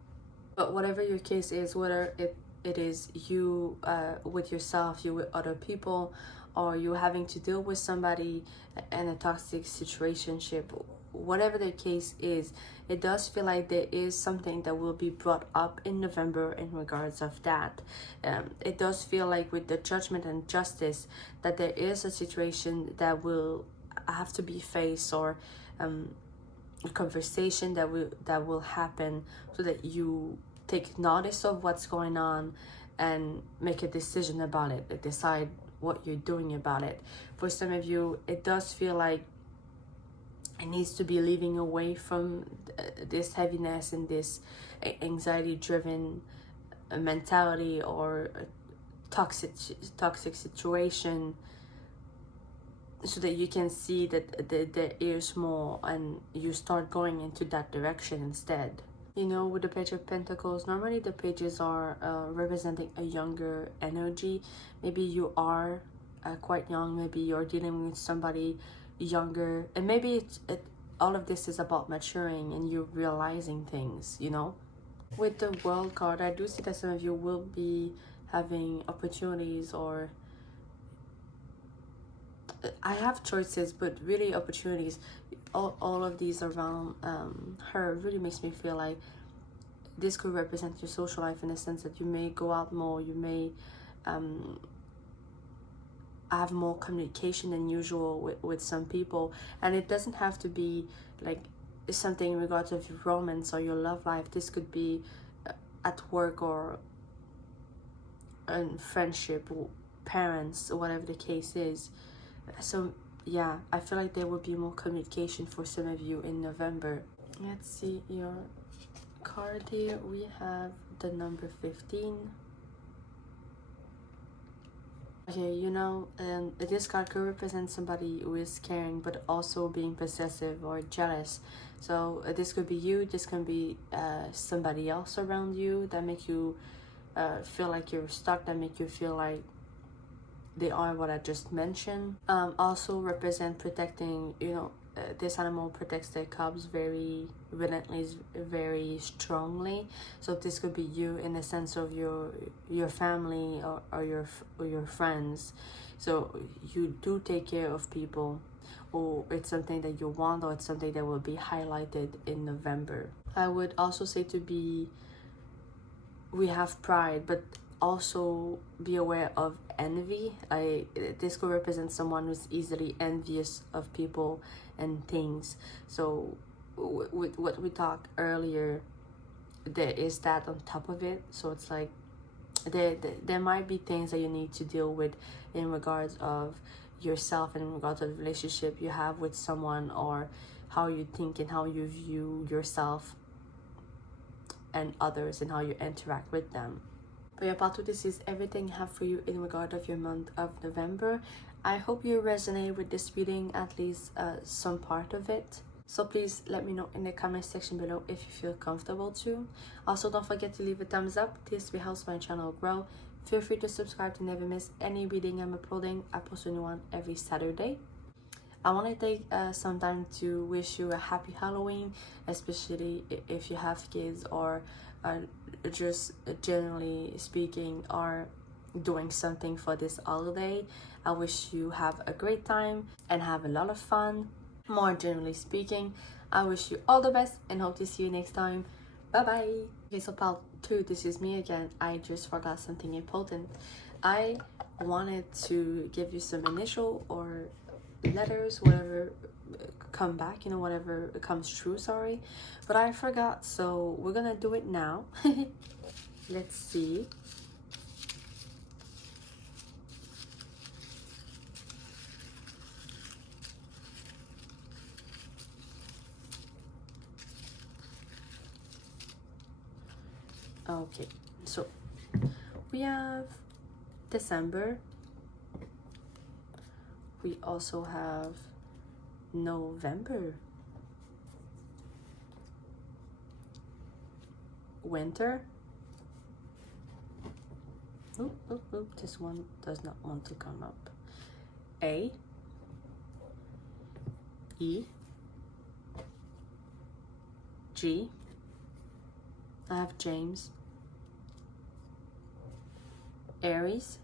But whatever your case is, whether it is you with yourself, you with other people, or you having to deal with somebody in a toxic situationship, whatever the case is, it does feel like there is something that will be brought up in November in regards of that. It does feel like with the judgment and justice that there is a situation that will have to be faced, or a conversation that will happen, so that you take notice of what's going on and make a decision about it, decide what you're doing about it. For some of you, it does feel like it needs to be living away from this heaviness and this anxiety driven mentality, or a toxic situation, so that you can see that there is more and you start going into that direction instead. You know, with the Page of Pentacles, normally the pages are representing a younger energy. Maybe you are quite young, maybe you're dealing with somebody younger, and maybe all of this is about maturing and you realizing things, you know. With the World card, I do see that some of you will be having opportunities, or I have choices, but really opportunities. All of these around her really makes me feel like this could represent your social life, in the sense that you may go out more, you may have more communication than usual with some people. And it doesn't have to be like something in regards of your romance or your love life. This could be at work, or in friendship, parents, whatever the case is. So yeah, I feel like there will be more communication for some of you in November. Let's see your card here. We have the number 15. Okay, you know, this card could represent somebody who is caring but also being possessive or jealous. So this could be you, this can be somebody else around you that make you feel like you're stuck, that make you feel like they are what I just mentioned. Also represent protecting, you know, this animal protects their cubs very relentlessly, very strongly. So this could be you in the sense of your family, or your friends. So you do take care of people, or it's something that you want, or it's something that will be highlighted in November. I would also say we have pride, but also be aware of envy. This could represent someone who's easily envious of people and things. So with what we talked earlier, there is that on top of it. So it's like there might be things that you need to deal with in regards of yourself, and in regards of the relationship you have with someone, or how you think and how you view yourself and others, and how you interact with them. But yeah, part 2, this is everything I have for you in regard of your month of November. I hope you resonate with this reading, at least some part of it. So please let me know in the comment section below if you feel comfortable to. Also, don't forget to leave a thumbs up. This will help my channel grow. Feel free to subscribe to never miss any reading I'm uploading. I post a new one every Saturday. I want to take some time to wish you a happy Halloween, especially if you have kids, or just generally speaking are doing something for this holiday. I wish you have a great time and have a lot of fun. More generally speaking, I wish you all the best and hope to see you next time. Bye bye. Okay, so part 2, this is me again. I just forgot something important. I wanted to give you some initial or letters, whatever come back, you know, whatever comes true, sorry, but I forgot, so we're gonna do it now. Let's see. Okay, so we have December. We also have November, winter. Oop, this one does not want to come up. A, E, G. I have James, Aries,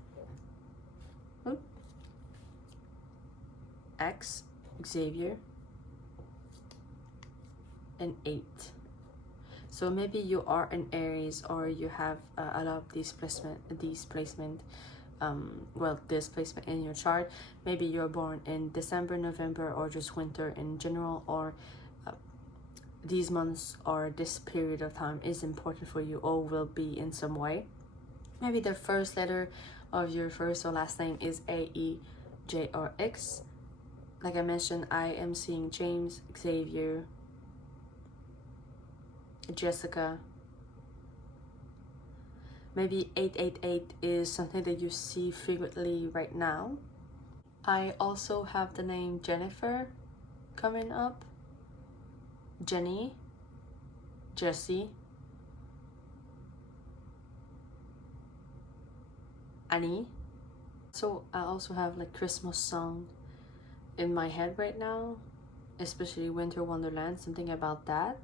X, Xavier, and 8. So maybe you are an Aries, or you have a lot of displacement in your chart. Maybe you're born in December, November, or just winter in general, or these months or this period of time is important for you or will be in some way. Maybe the first letter of your first or last name is A, E, J, or X. Like I mentioned, I am seeing James, Xavier, Jessica. Maybe 888 is something that you see frequently right now. I also have the name Jennifer coming up, Jenny, Jessie, Annie. So I also have like Christmas song in my head right now, especially Winter Wonderland, something about that.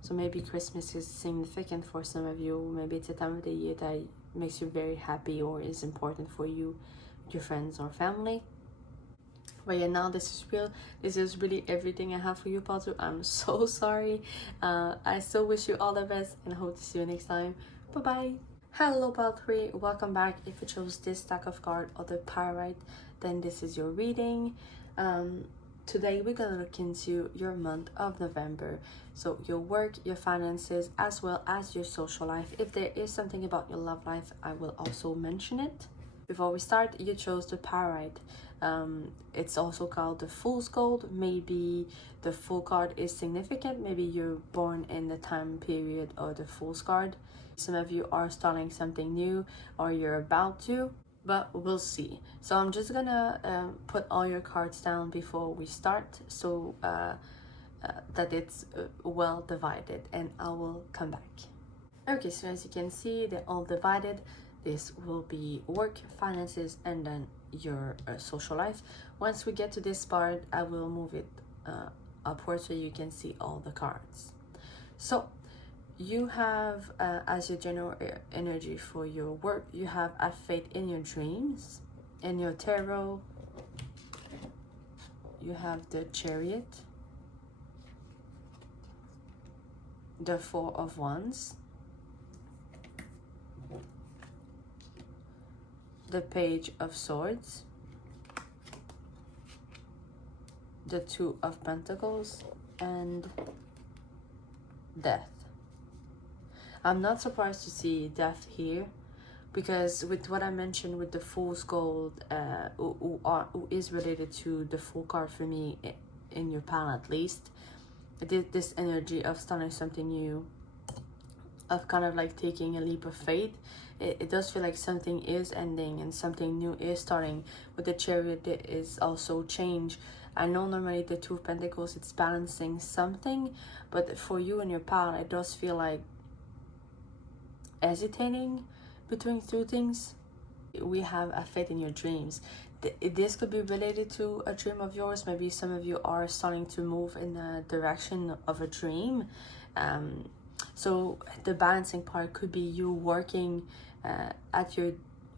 So maybe Christmas is significant for some of you. Maybe it's a time of the year that makes you very happy or is important for you, your friends or family. But yeah, now this is really everything I have for you, Pazu. I'm so sorry. I still wish you all the best and hope to see you next time. Bye bye. Hello Pal 3, welcome back. If you chose this stack of cards or the Pyrite, then this is your reading. Today we're gonna look into your month of November. So your work, your finances, as well as your social life. If there is something about your love life, I will also mention it. Before we start, you chose the Pyrite. It's also called the Fool's Gold. Maybe the Fool card is significant. Maybe you're born in the time period of the Fool's card. Some of you are starting something new or you're about to, but we'll see. So I'm just gonna put all your cards down before we start, so that it's well divided, and I will come back. Okay, so as you can see, they're all divided. This will be work, finances, and then your social life. Once we get to this part, I will move it upwards so you can see all the cards. So you have, as your general energy for your work, you have a faith in your dreams. In your tarot, you have the Chariot, the Four of Wands, the Page of Swords, the Two of Pentacles, and Death. I'm not surprised to see Death here, because with what I mentioned with the Fool's Gold, who is related to the Fool card for me, in your palette at least, this energy of starting something new, of kind of like taking a leap of faith. It does feel like something is ending and something new is starting. With the Chariot, there is also change. I know normally the Two of Pentacles, it's balancing something, but for you and your palette, it does feel like hesitating between two things. We have a faith in your dreams. This could be related to a dream of yours. Maybe some of you are starting to move in the direction of a dream. So the balancing part could be you working at your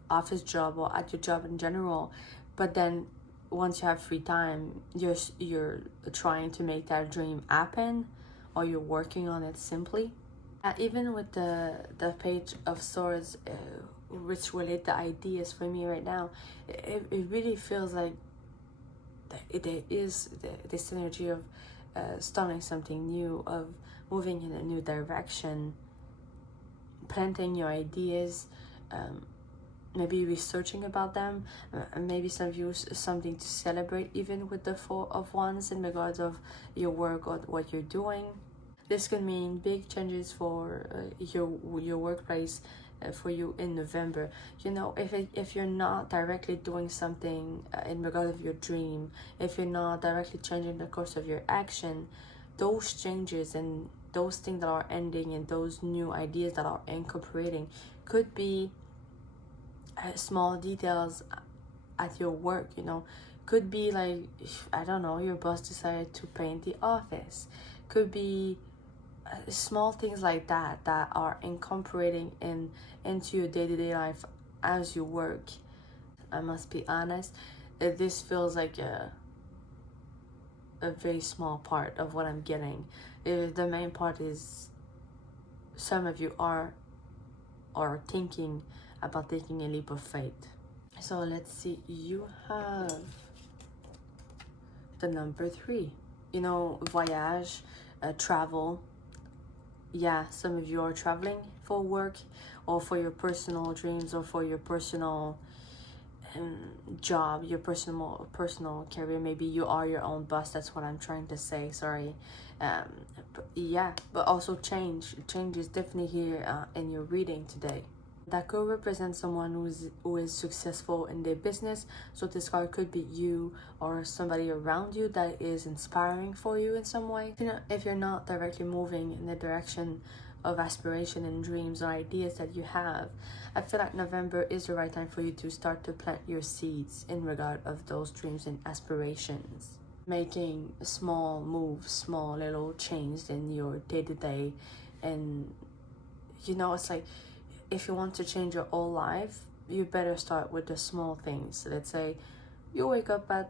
office job or at your job in general, but then once you have free time, you're trying to make that dream happen, or you're working on it simply. Even with the Page of Swords, which relate the ideas for me right now, it really feels like there is this energy of starting something new, of moving in a new direction, planting your ideas, maybe researching about them. Maybe some of you something to celebrate, even with the Four of Wands in regards of your work or what you're doing. This could mean big changes for your workplace for you in November. You know, if you're not directly doing something in regard of your dream, if you're not directly changing the course of your action, those changes and those things that are ending and those new ideas that are incorporating could be small details at your work. You know, could be like, I don't know, your boss decided to paint the office. Could be small things like that are incorporating into your day-to-day life as you work. I must be honest, this feels like a very small part of what I'm getting. The main part is some of you are thinking about taking a leap of faith. So let's see, you have the number 3. You know, voyage, travel. Yeah, some of you are traveling for work or for your personal dreams or for your personal job, your personal career. Maybe you are your own boss. That's what I'm trying to say. Sorry. Yeah, but also change is definitely here in your reading today. That could represent someone who is successful in their business. So this card could be you or somebody around you that is inspiring for you in some way. You know, if you're not directly moving in the direction of aspiration and dreams or ideas that you have, I feel like November is the right time for you to start to plant your seeds in regard of those dreams and aspirations. Making small moves, small little changes in your day-to-day. And you know, it's like, if you want to change your whole life, you better start with the small things. Let's say you wake up at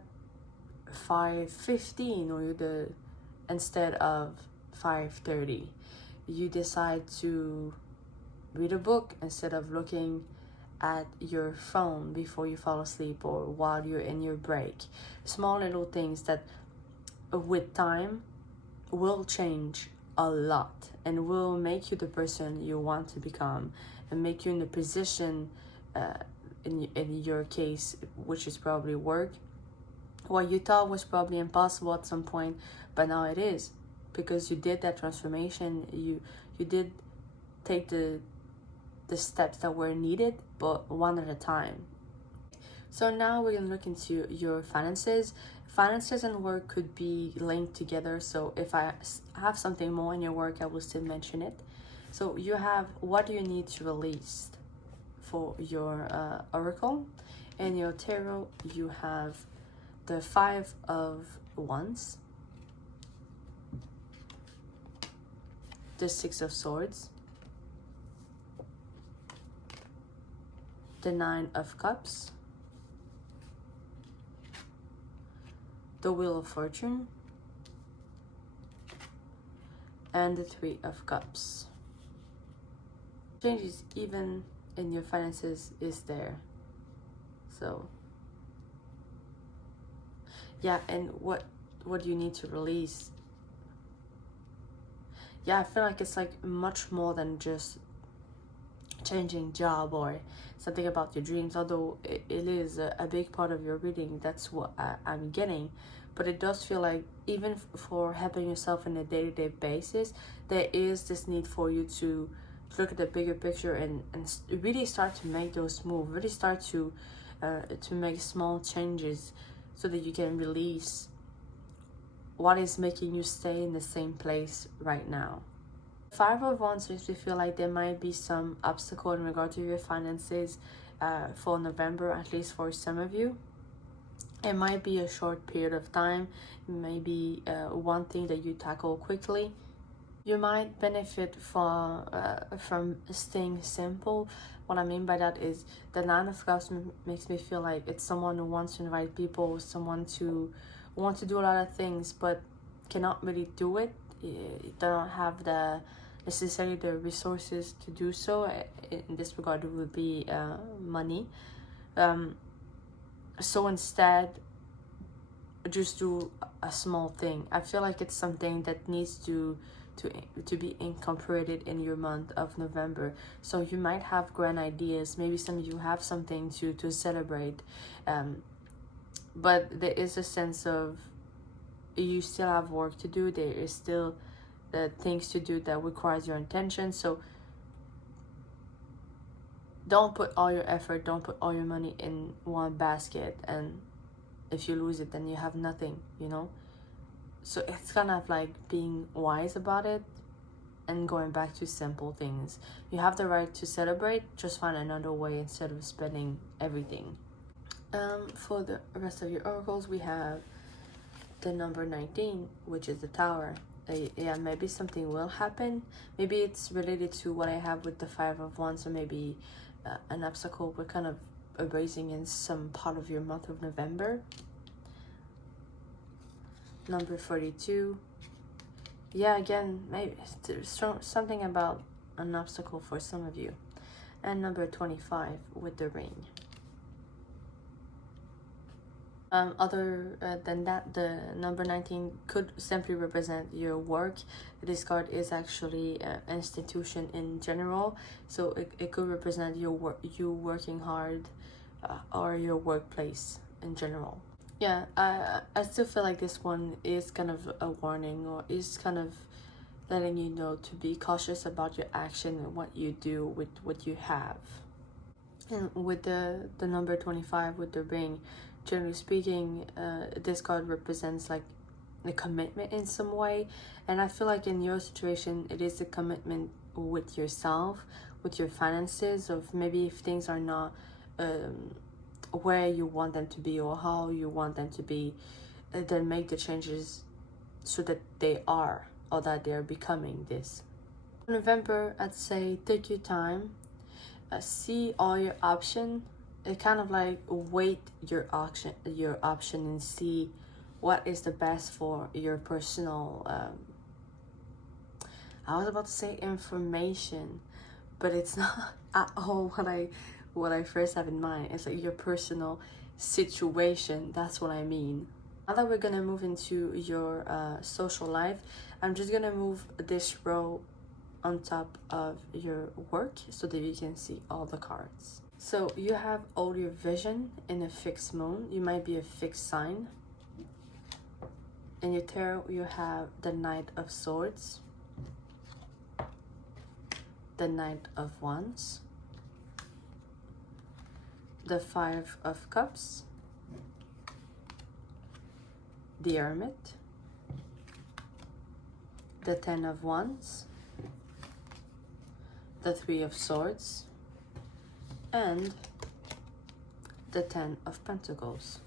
5:15 or instead of 5:30. You decide to read a book instead of looking at your phone before you fall asleep or while you're in your break. Small little things that with time will change a lot and will make you the person you want to become and make you in a position, in your case, which is probably work, what you thought was probably impossible at some point, but now it is, because you did that transformation. You did take the steps that were needed, but one at a time. So now we're gonna look into your finances. Finances and work could be linked together, so if I have something more in your work, I will still mention it. So you have, what do you need to release for your oracle? In your tarot, you have the 5 of Wands, the 6 of Swords, the 9 of Cups, the Wheel of Fortune, and the 3 of Cups. Changes even in your finances is there. So yeah, and what do you need to release? Yeah, I feel like it's like much more than just changing job or something about your dreams, although it is a big part of your reading. That's what I'm getting. But it does feel like even for helping yourself on a day-to-day basis, there is this need for you to look at the bigger picture and really start to make those moves, really start to make small changes so that you can release what is making you stay in the same place right now. 5 of Wands makes me feel like there might be some obstacle in regard to your finances for November, at least for some of you. It might be a short period of time, maybe one thing that you tackle quickly. You might benefit from staying simple. What I mean by that is the 9 of Cups makes me feel like it's someone who wants to invite people, someone to want to do a lot of things but cannot really do it. You don't have necessarily the resources to do so. In this regard, it would be money. So instead, just do a small thing. I feel like it's something that needs to be incorporated in your month of November. So you might have grand ideas. Maybe some of you have something to celebrate. But there is a sense of you still have work to do. There is still things to do that requires your attention. So don't put all your effort, don't put all your money in one basket, and if you lose it, then you have nothing, you know. So it's kind of like being wise about it and going back to simple things. You have the right to celebrate, just find another way instead of spending everything. For the rest of your oracles, we have the number 19, which is the Tower. Yeah, maybe something will happen. Maybe it's related to what I have with the 5 of Wands, or maybe an obstacle we're kind of erasing in some part of your month of November. number 42. Yeah, again, maybe there's something about an obstacle for some of you. And number 25 with the ring. Other than that, the number 19 could simply represent your work. This card is actually an institution in general, so it could represent your work, you working hard, or your workplace in general. Yeah, I still feel like this one is kind of a warning, or is kind of letting you know to be cautious about your action and what you do with what you have. And with the number 25 with the ring, generally speaking, this card represents like a commitment in some way. And I feel like in your situation, it is a commitment with yourself, with your finances, of maybe if things are not where you want them to be or how you want them to be, then make the changes so that they are, or that they're becoming this. November, I'd say take your time, see all your options. It kind of like weight your option and see what is the best for your personal I was about to say information, but it's not at all what I first have in mind. It's like your personal situation. That's what I mean. Now that we're gonna move into your social life, I'm just gonna move this row on top of your work so that you can see all the cards. So you have all your vision in a fixed moon. You might be a fixed sign. In your tarot, you have the Knight of Swords, the Knight of Wands, the Five of Cups, the Hermit, the Ten of Wands, the Three of Swords, and the Ten of Pentacles.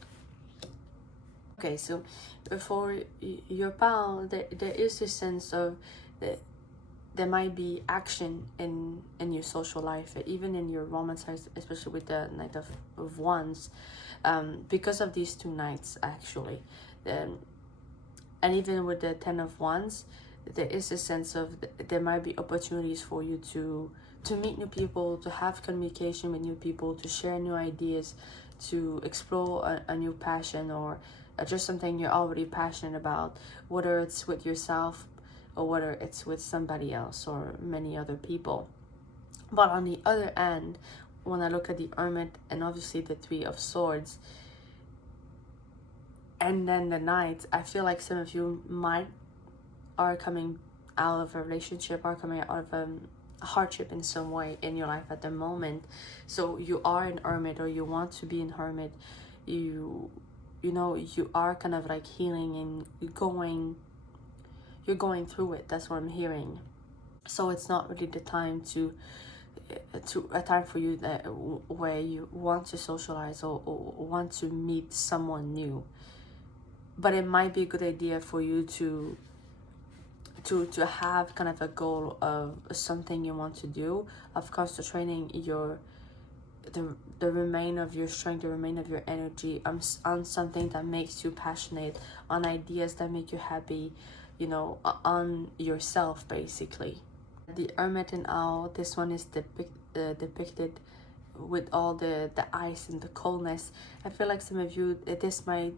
Okay, so for your pal, there is a sense of that there might be action in your social life, even in your romance life, especially with the Knight of Wands, because of these two knights actually. And even with the Ten of Wands, there is a sense of there might be opportunities for you to meet new people, to have communication with new people, to share new ideas, to explore a new passion, or just something you're already passionate about, whether it's with yourself or whether it's with somebody else or many other people. But on the other end, when I look at the Hermit and obviously the Three of Swords and then the Knight, I feel like some of you are coming out of a relationship, are coming out of a hardship in some way in your life at the moment. So you are an hermit, or you want to be an hermit. You know, you are kind of like healing and you're going through it. That's what I'm hearing. So it's not really the time to a time for you that where you want to socialize or want to meet someone new. But it might be a good idea for you to have kind of a goal of something you want to do, of concentrating the remain of your strength, the remain of your energy on something that makes you passionate, on ideas that make you happy, you know, on yourself basically. The Hermit and Owl, this one is depicted with all the ice and the coldness. I feel like some of you, this might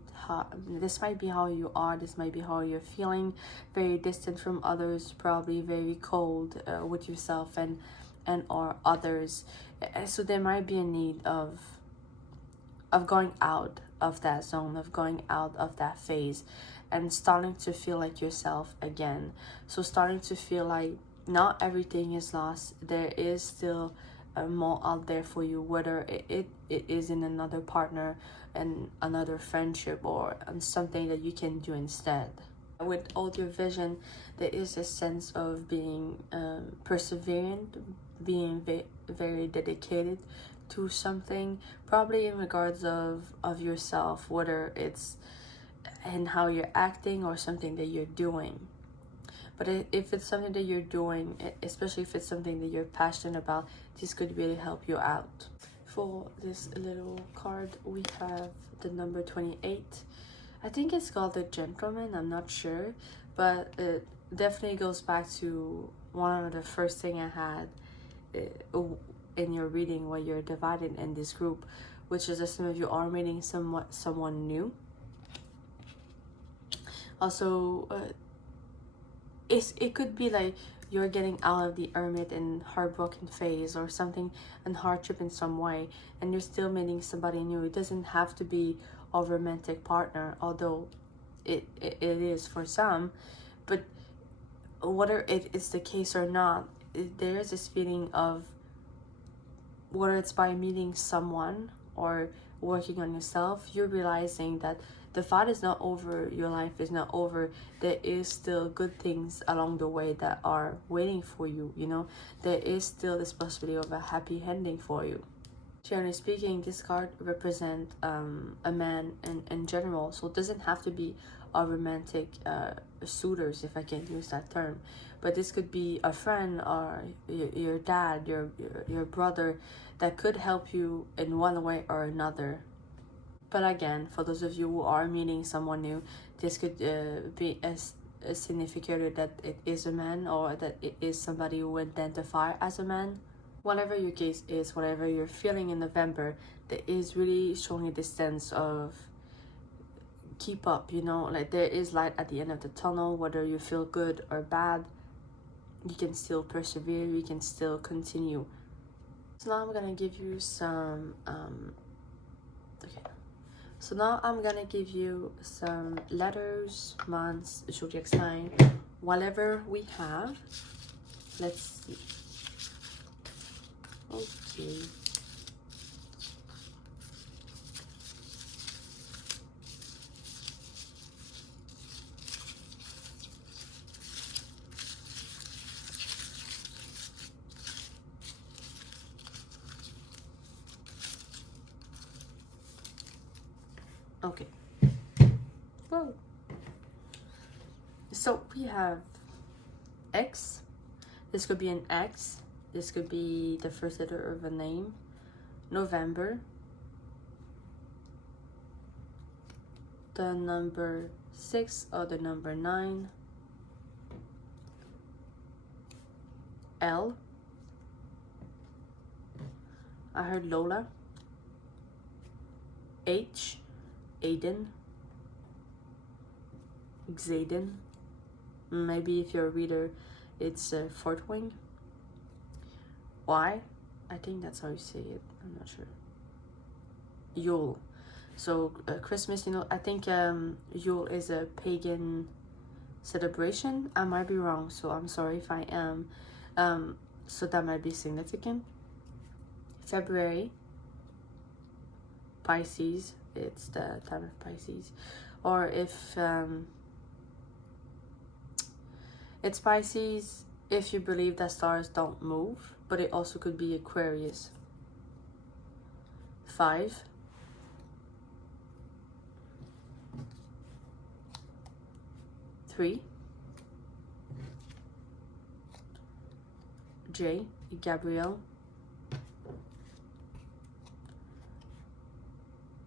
be how you are, this might be how you're feeling, very distant from others, probably very cold with yourself and or others. So there might be a need of going out of that zone, of going out of that phase and starting to feel like yourself again. So starting to feel like not everything is lost. There is still more out there for you, whether it is in another partner and another friendship, or something that you can do instead. With all your vision, there is a sense of being perseverant, being very dedicated to something, probably in regards of yourself, whether it's in how you're acting or something that you're doing. But if it's something that you're doing, especially if it's something that you're passionate about, this could really help you out. For this little card, we have the number 28. I think it's called The Gentleman, I'm not sure, but it definitely goes back to one of the first thing I had in your reading where you're divided in this group, which is that some of you are meeting someone new. Also, it could be like you're getting out of the hermit and heartbroken phase or something, and hardship in some way, and you're still meeting somebody new. It doesn't have to be a romantic partner, although it is for some. But whether it is the case or not, there is this feeling of, whether it's by meeting someone or working on yourself, you're realizing that the fight is not over, your life is not over. There is still good things along the way that are waiting for you, you know. There is still this possibility of a happy ending for you. Generally speaking, this card represents a man in general, so it doesn't have to be a romantic suitors, if I can use that term, but this could be a friend or your dad, your brother, that could help you in one way or another. But again, for those of you who are meeting someone new, this could be a significator that it is a man, or that it is somebody who identify as a man. Whatever your case is, whatever you're feeling in November, there is really showing a distance of keep up, you know, like there is light at the end of the tunnel. Whether you feel good or bad, you can still persevere, you can still continue. So now I'm gonna give you some so now I'm gonna give you some letters, months, zodiac sign, whatever we have. Let's see. Okay. Okay. Whoa. So we have X. This could be an X. This could be the first letter of a name. November. The number 6 or the number 9. L. I heard Lola. H. Aiden. Xaden. Maybe if you're a reader, it's Fort Wing. Y. I think that's how you say it. I'm not sure. Yule. So Christmas, you know, I think Yule is a pagan celebration. I might be wrong, so I'm sorry if I am. So that might be significant. February. Pisces. It's the time of Pisces. Or if it's Pisces if you believe that stars don't move, but it also could be Aquarius. 5. Three. J. Gabrielle.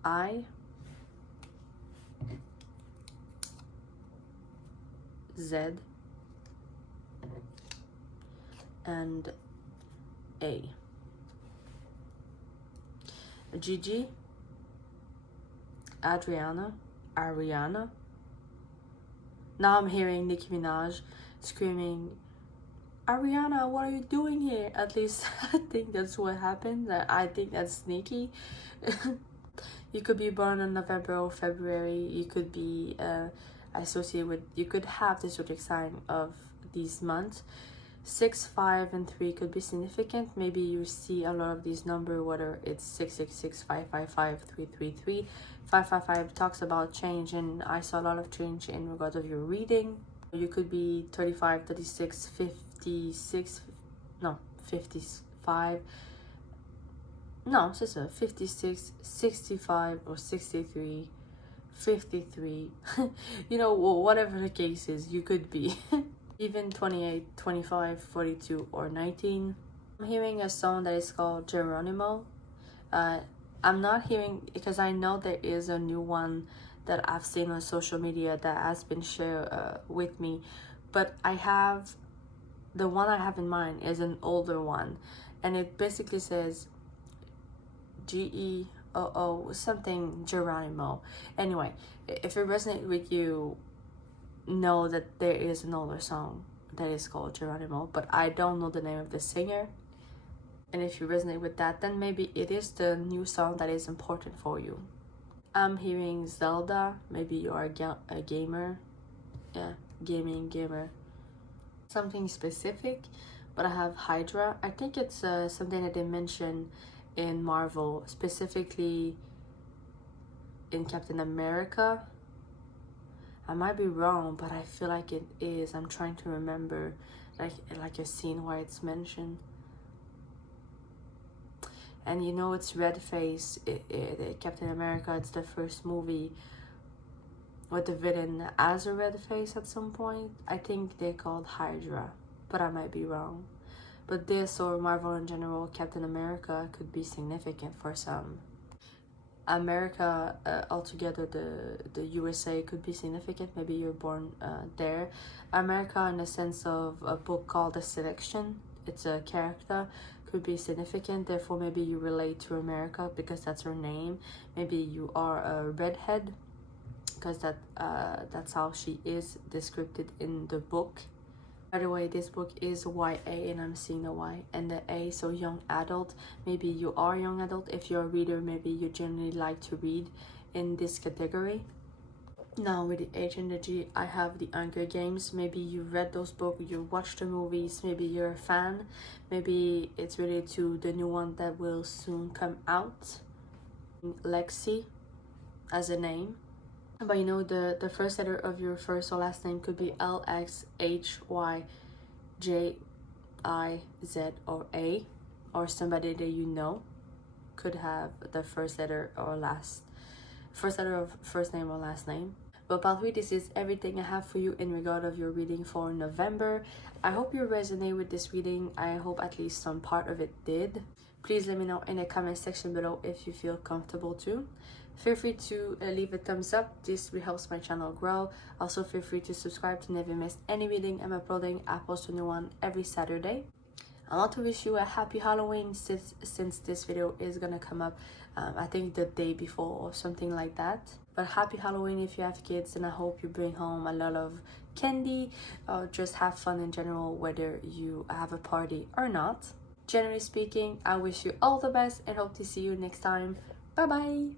I. Z. And A. Gigi. Ariana. Now I'm hearing Nicki Minaj screaming, Ariana, what are you doing here? At least I think that's what happened. I think that's sneaky. You could be born in November or February. You could be associated with, you could have the zodiac sign of these months. 6, 5, and 3 could be significant. Maybe you see a lot of these numbers, whether it's 666, 555, 333. 555 talks about change, and I saw a lot of change in regards of your reading. You could be 35, 36, 56, no, 55. No, it's just a 56, 65, or 63, 53. You know, whatever the case is, you could be. Even 28, 25, 42, or 19. I'm hearing a song that is called Geronimo. I'm not hearing, because I know there is a new one that I've seen on social media that has been shared with me, but the one I have in mind is an older one, and it basically says GEOO something Geronimo. Anyway, if it resonates with you, know that there is an older song that is called Geronimo, but I don't know the name of the singer. And if you resonate with that, then maybe it is the new song that is important for you. I'm hearing Zelda. Maybe you are a gamer. Yeah, gamer. Something specific, but I have Hydra. I think it's something that they mention in Marvel, specifically in Captain America. I might be wrong, but I feel like it is. I'm trying to remember like a scene where it's mentioned. And you know, it's red face. Captain America, it's the first movie with the villain as a red face at some point. I think they called Hydra, but I might be wrong. But this, or Marvel in general, Captain America could be significant for some. America altogether, the USA could be significant. Maybe you're born there. America in the sense of a book called The Selection. It's a character, could be significant. Therefore, maybe you relate to America because that's her name. Maybe you are a redhead because that's how she is described in the book. By the way, this book is YA, and I'm seeing the Y and the A, so young adult. Maybe you are young adult. If you're a reader, maybe you generally like to read in this category. Now with the H and the G, I have the Hunger Games. Maybe you read those books, you watched the movies, maybe you're a fan. Maybe it's related to the new one that will soon come out. Lexi as a name. But you know, the first letter of your first or last name could be LXHYJIZ or A, or somebody that you know could have the first letter of first name or last name. But by the way, this is everything I have for you in regard of your reading for November. I hope you resonate with this reading. I hope at least some part of it did. Please let me know in the comment section below if you feel comfortable to. Feel free to leave a thumbs up. This really helps my channel grow. Also, feel free to subscribe to never miss any reading I'm uploading. I post a new one every Saturday. I want to wish you a happy Halloween since this video is gonna come up I think the day before or something like that. But happy Halloween if you have kids, and I hope you bring home a lot of candy or just have fun in general, whether you have a party or not. Generally speaking, I wish you all the best and hope to see you next time. Bye bye.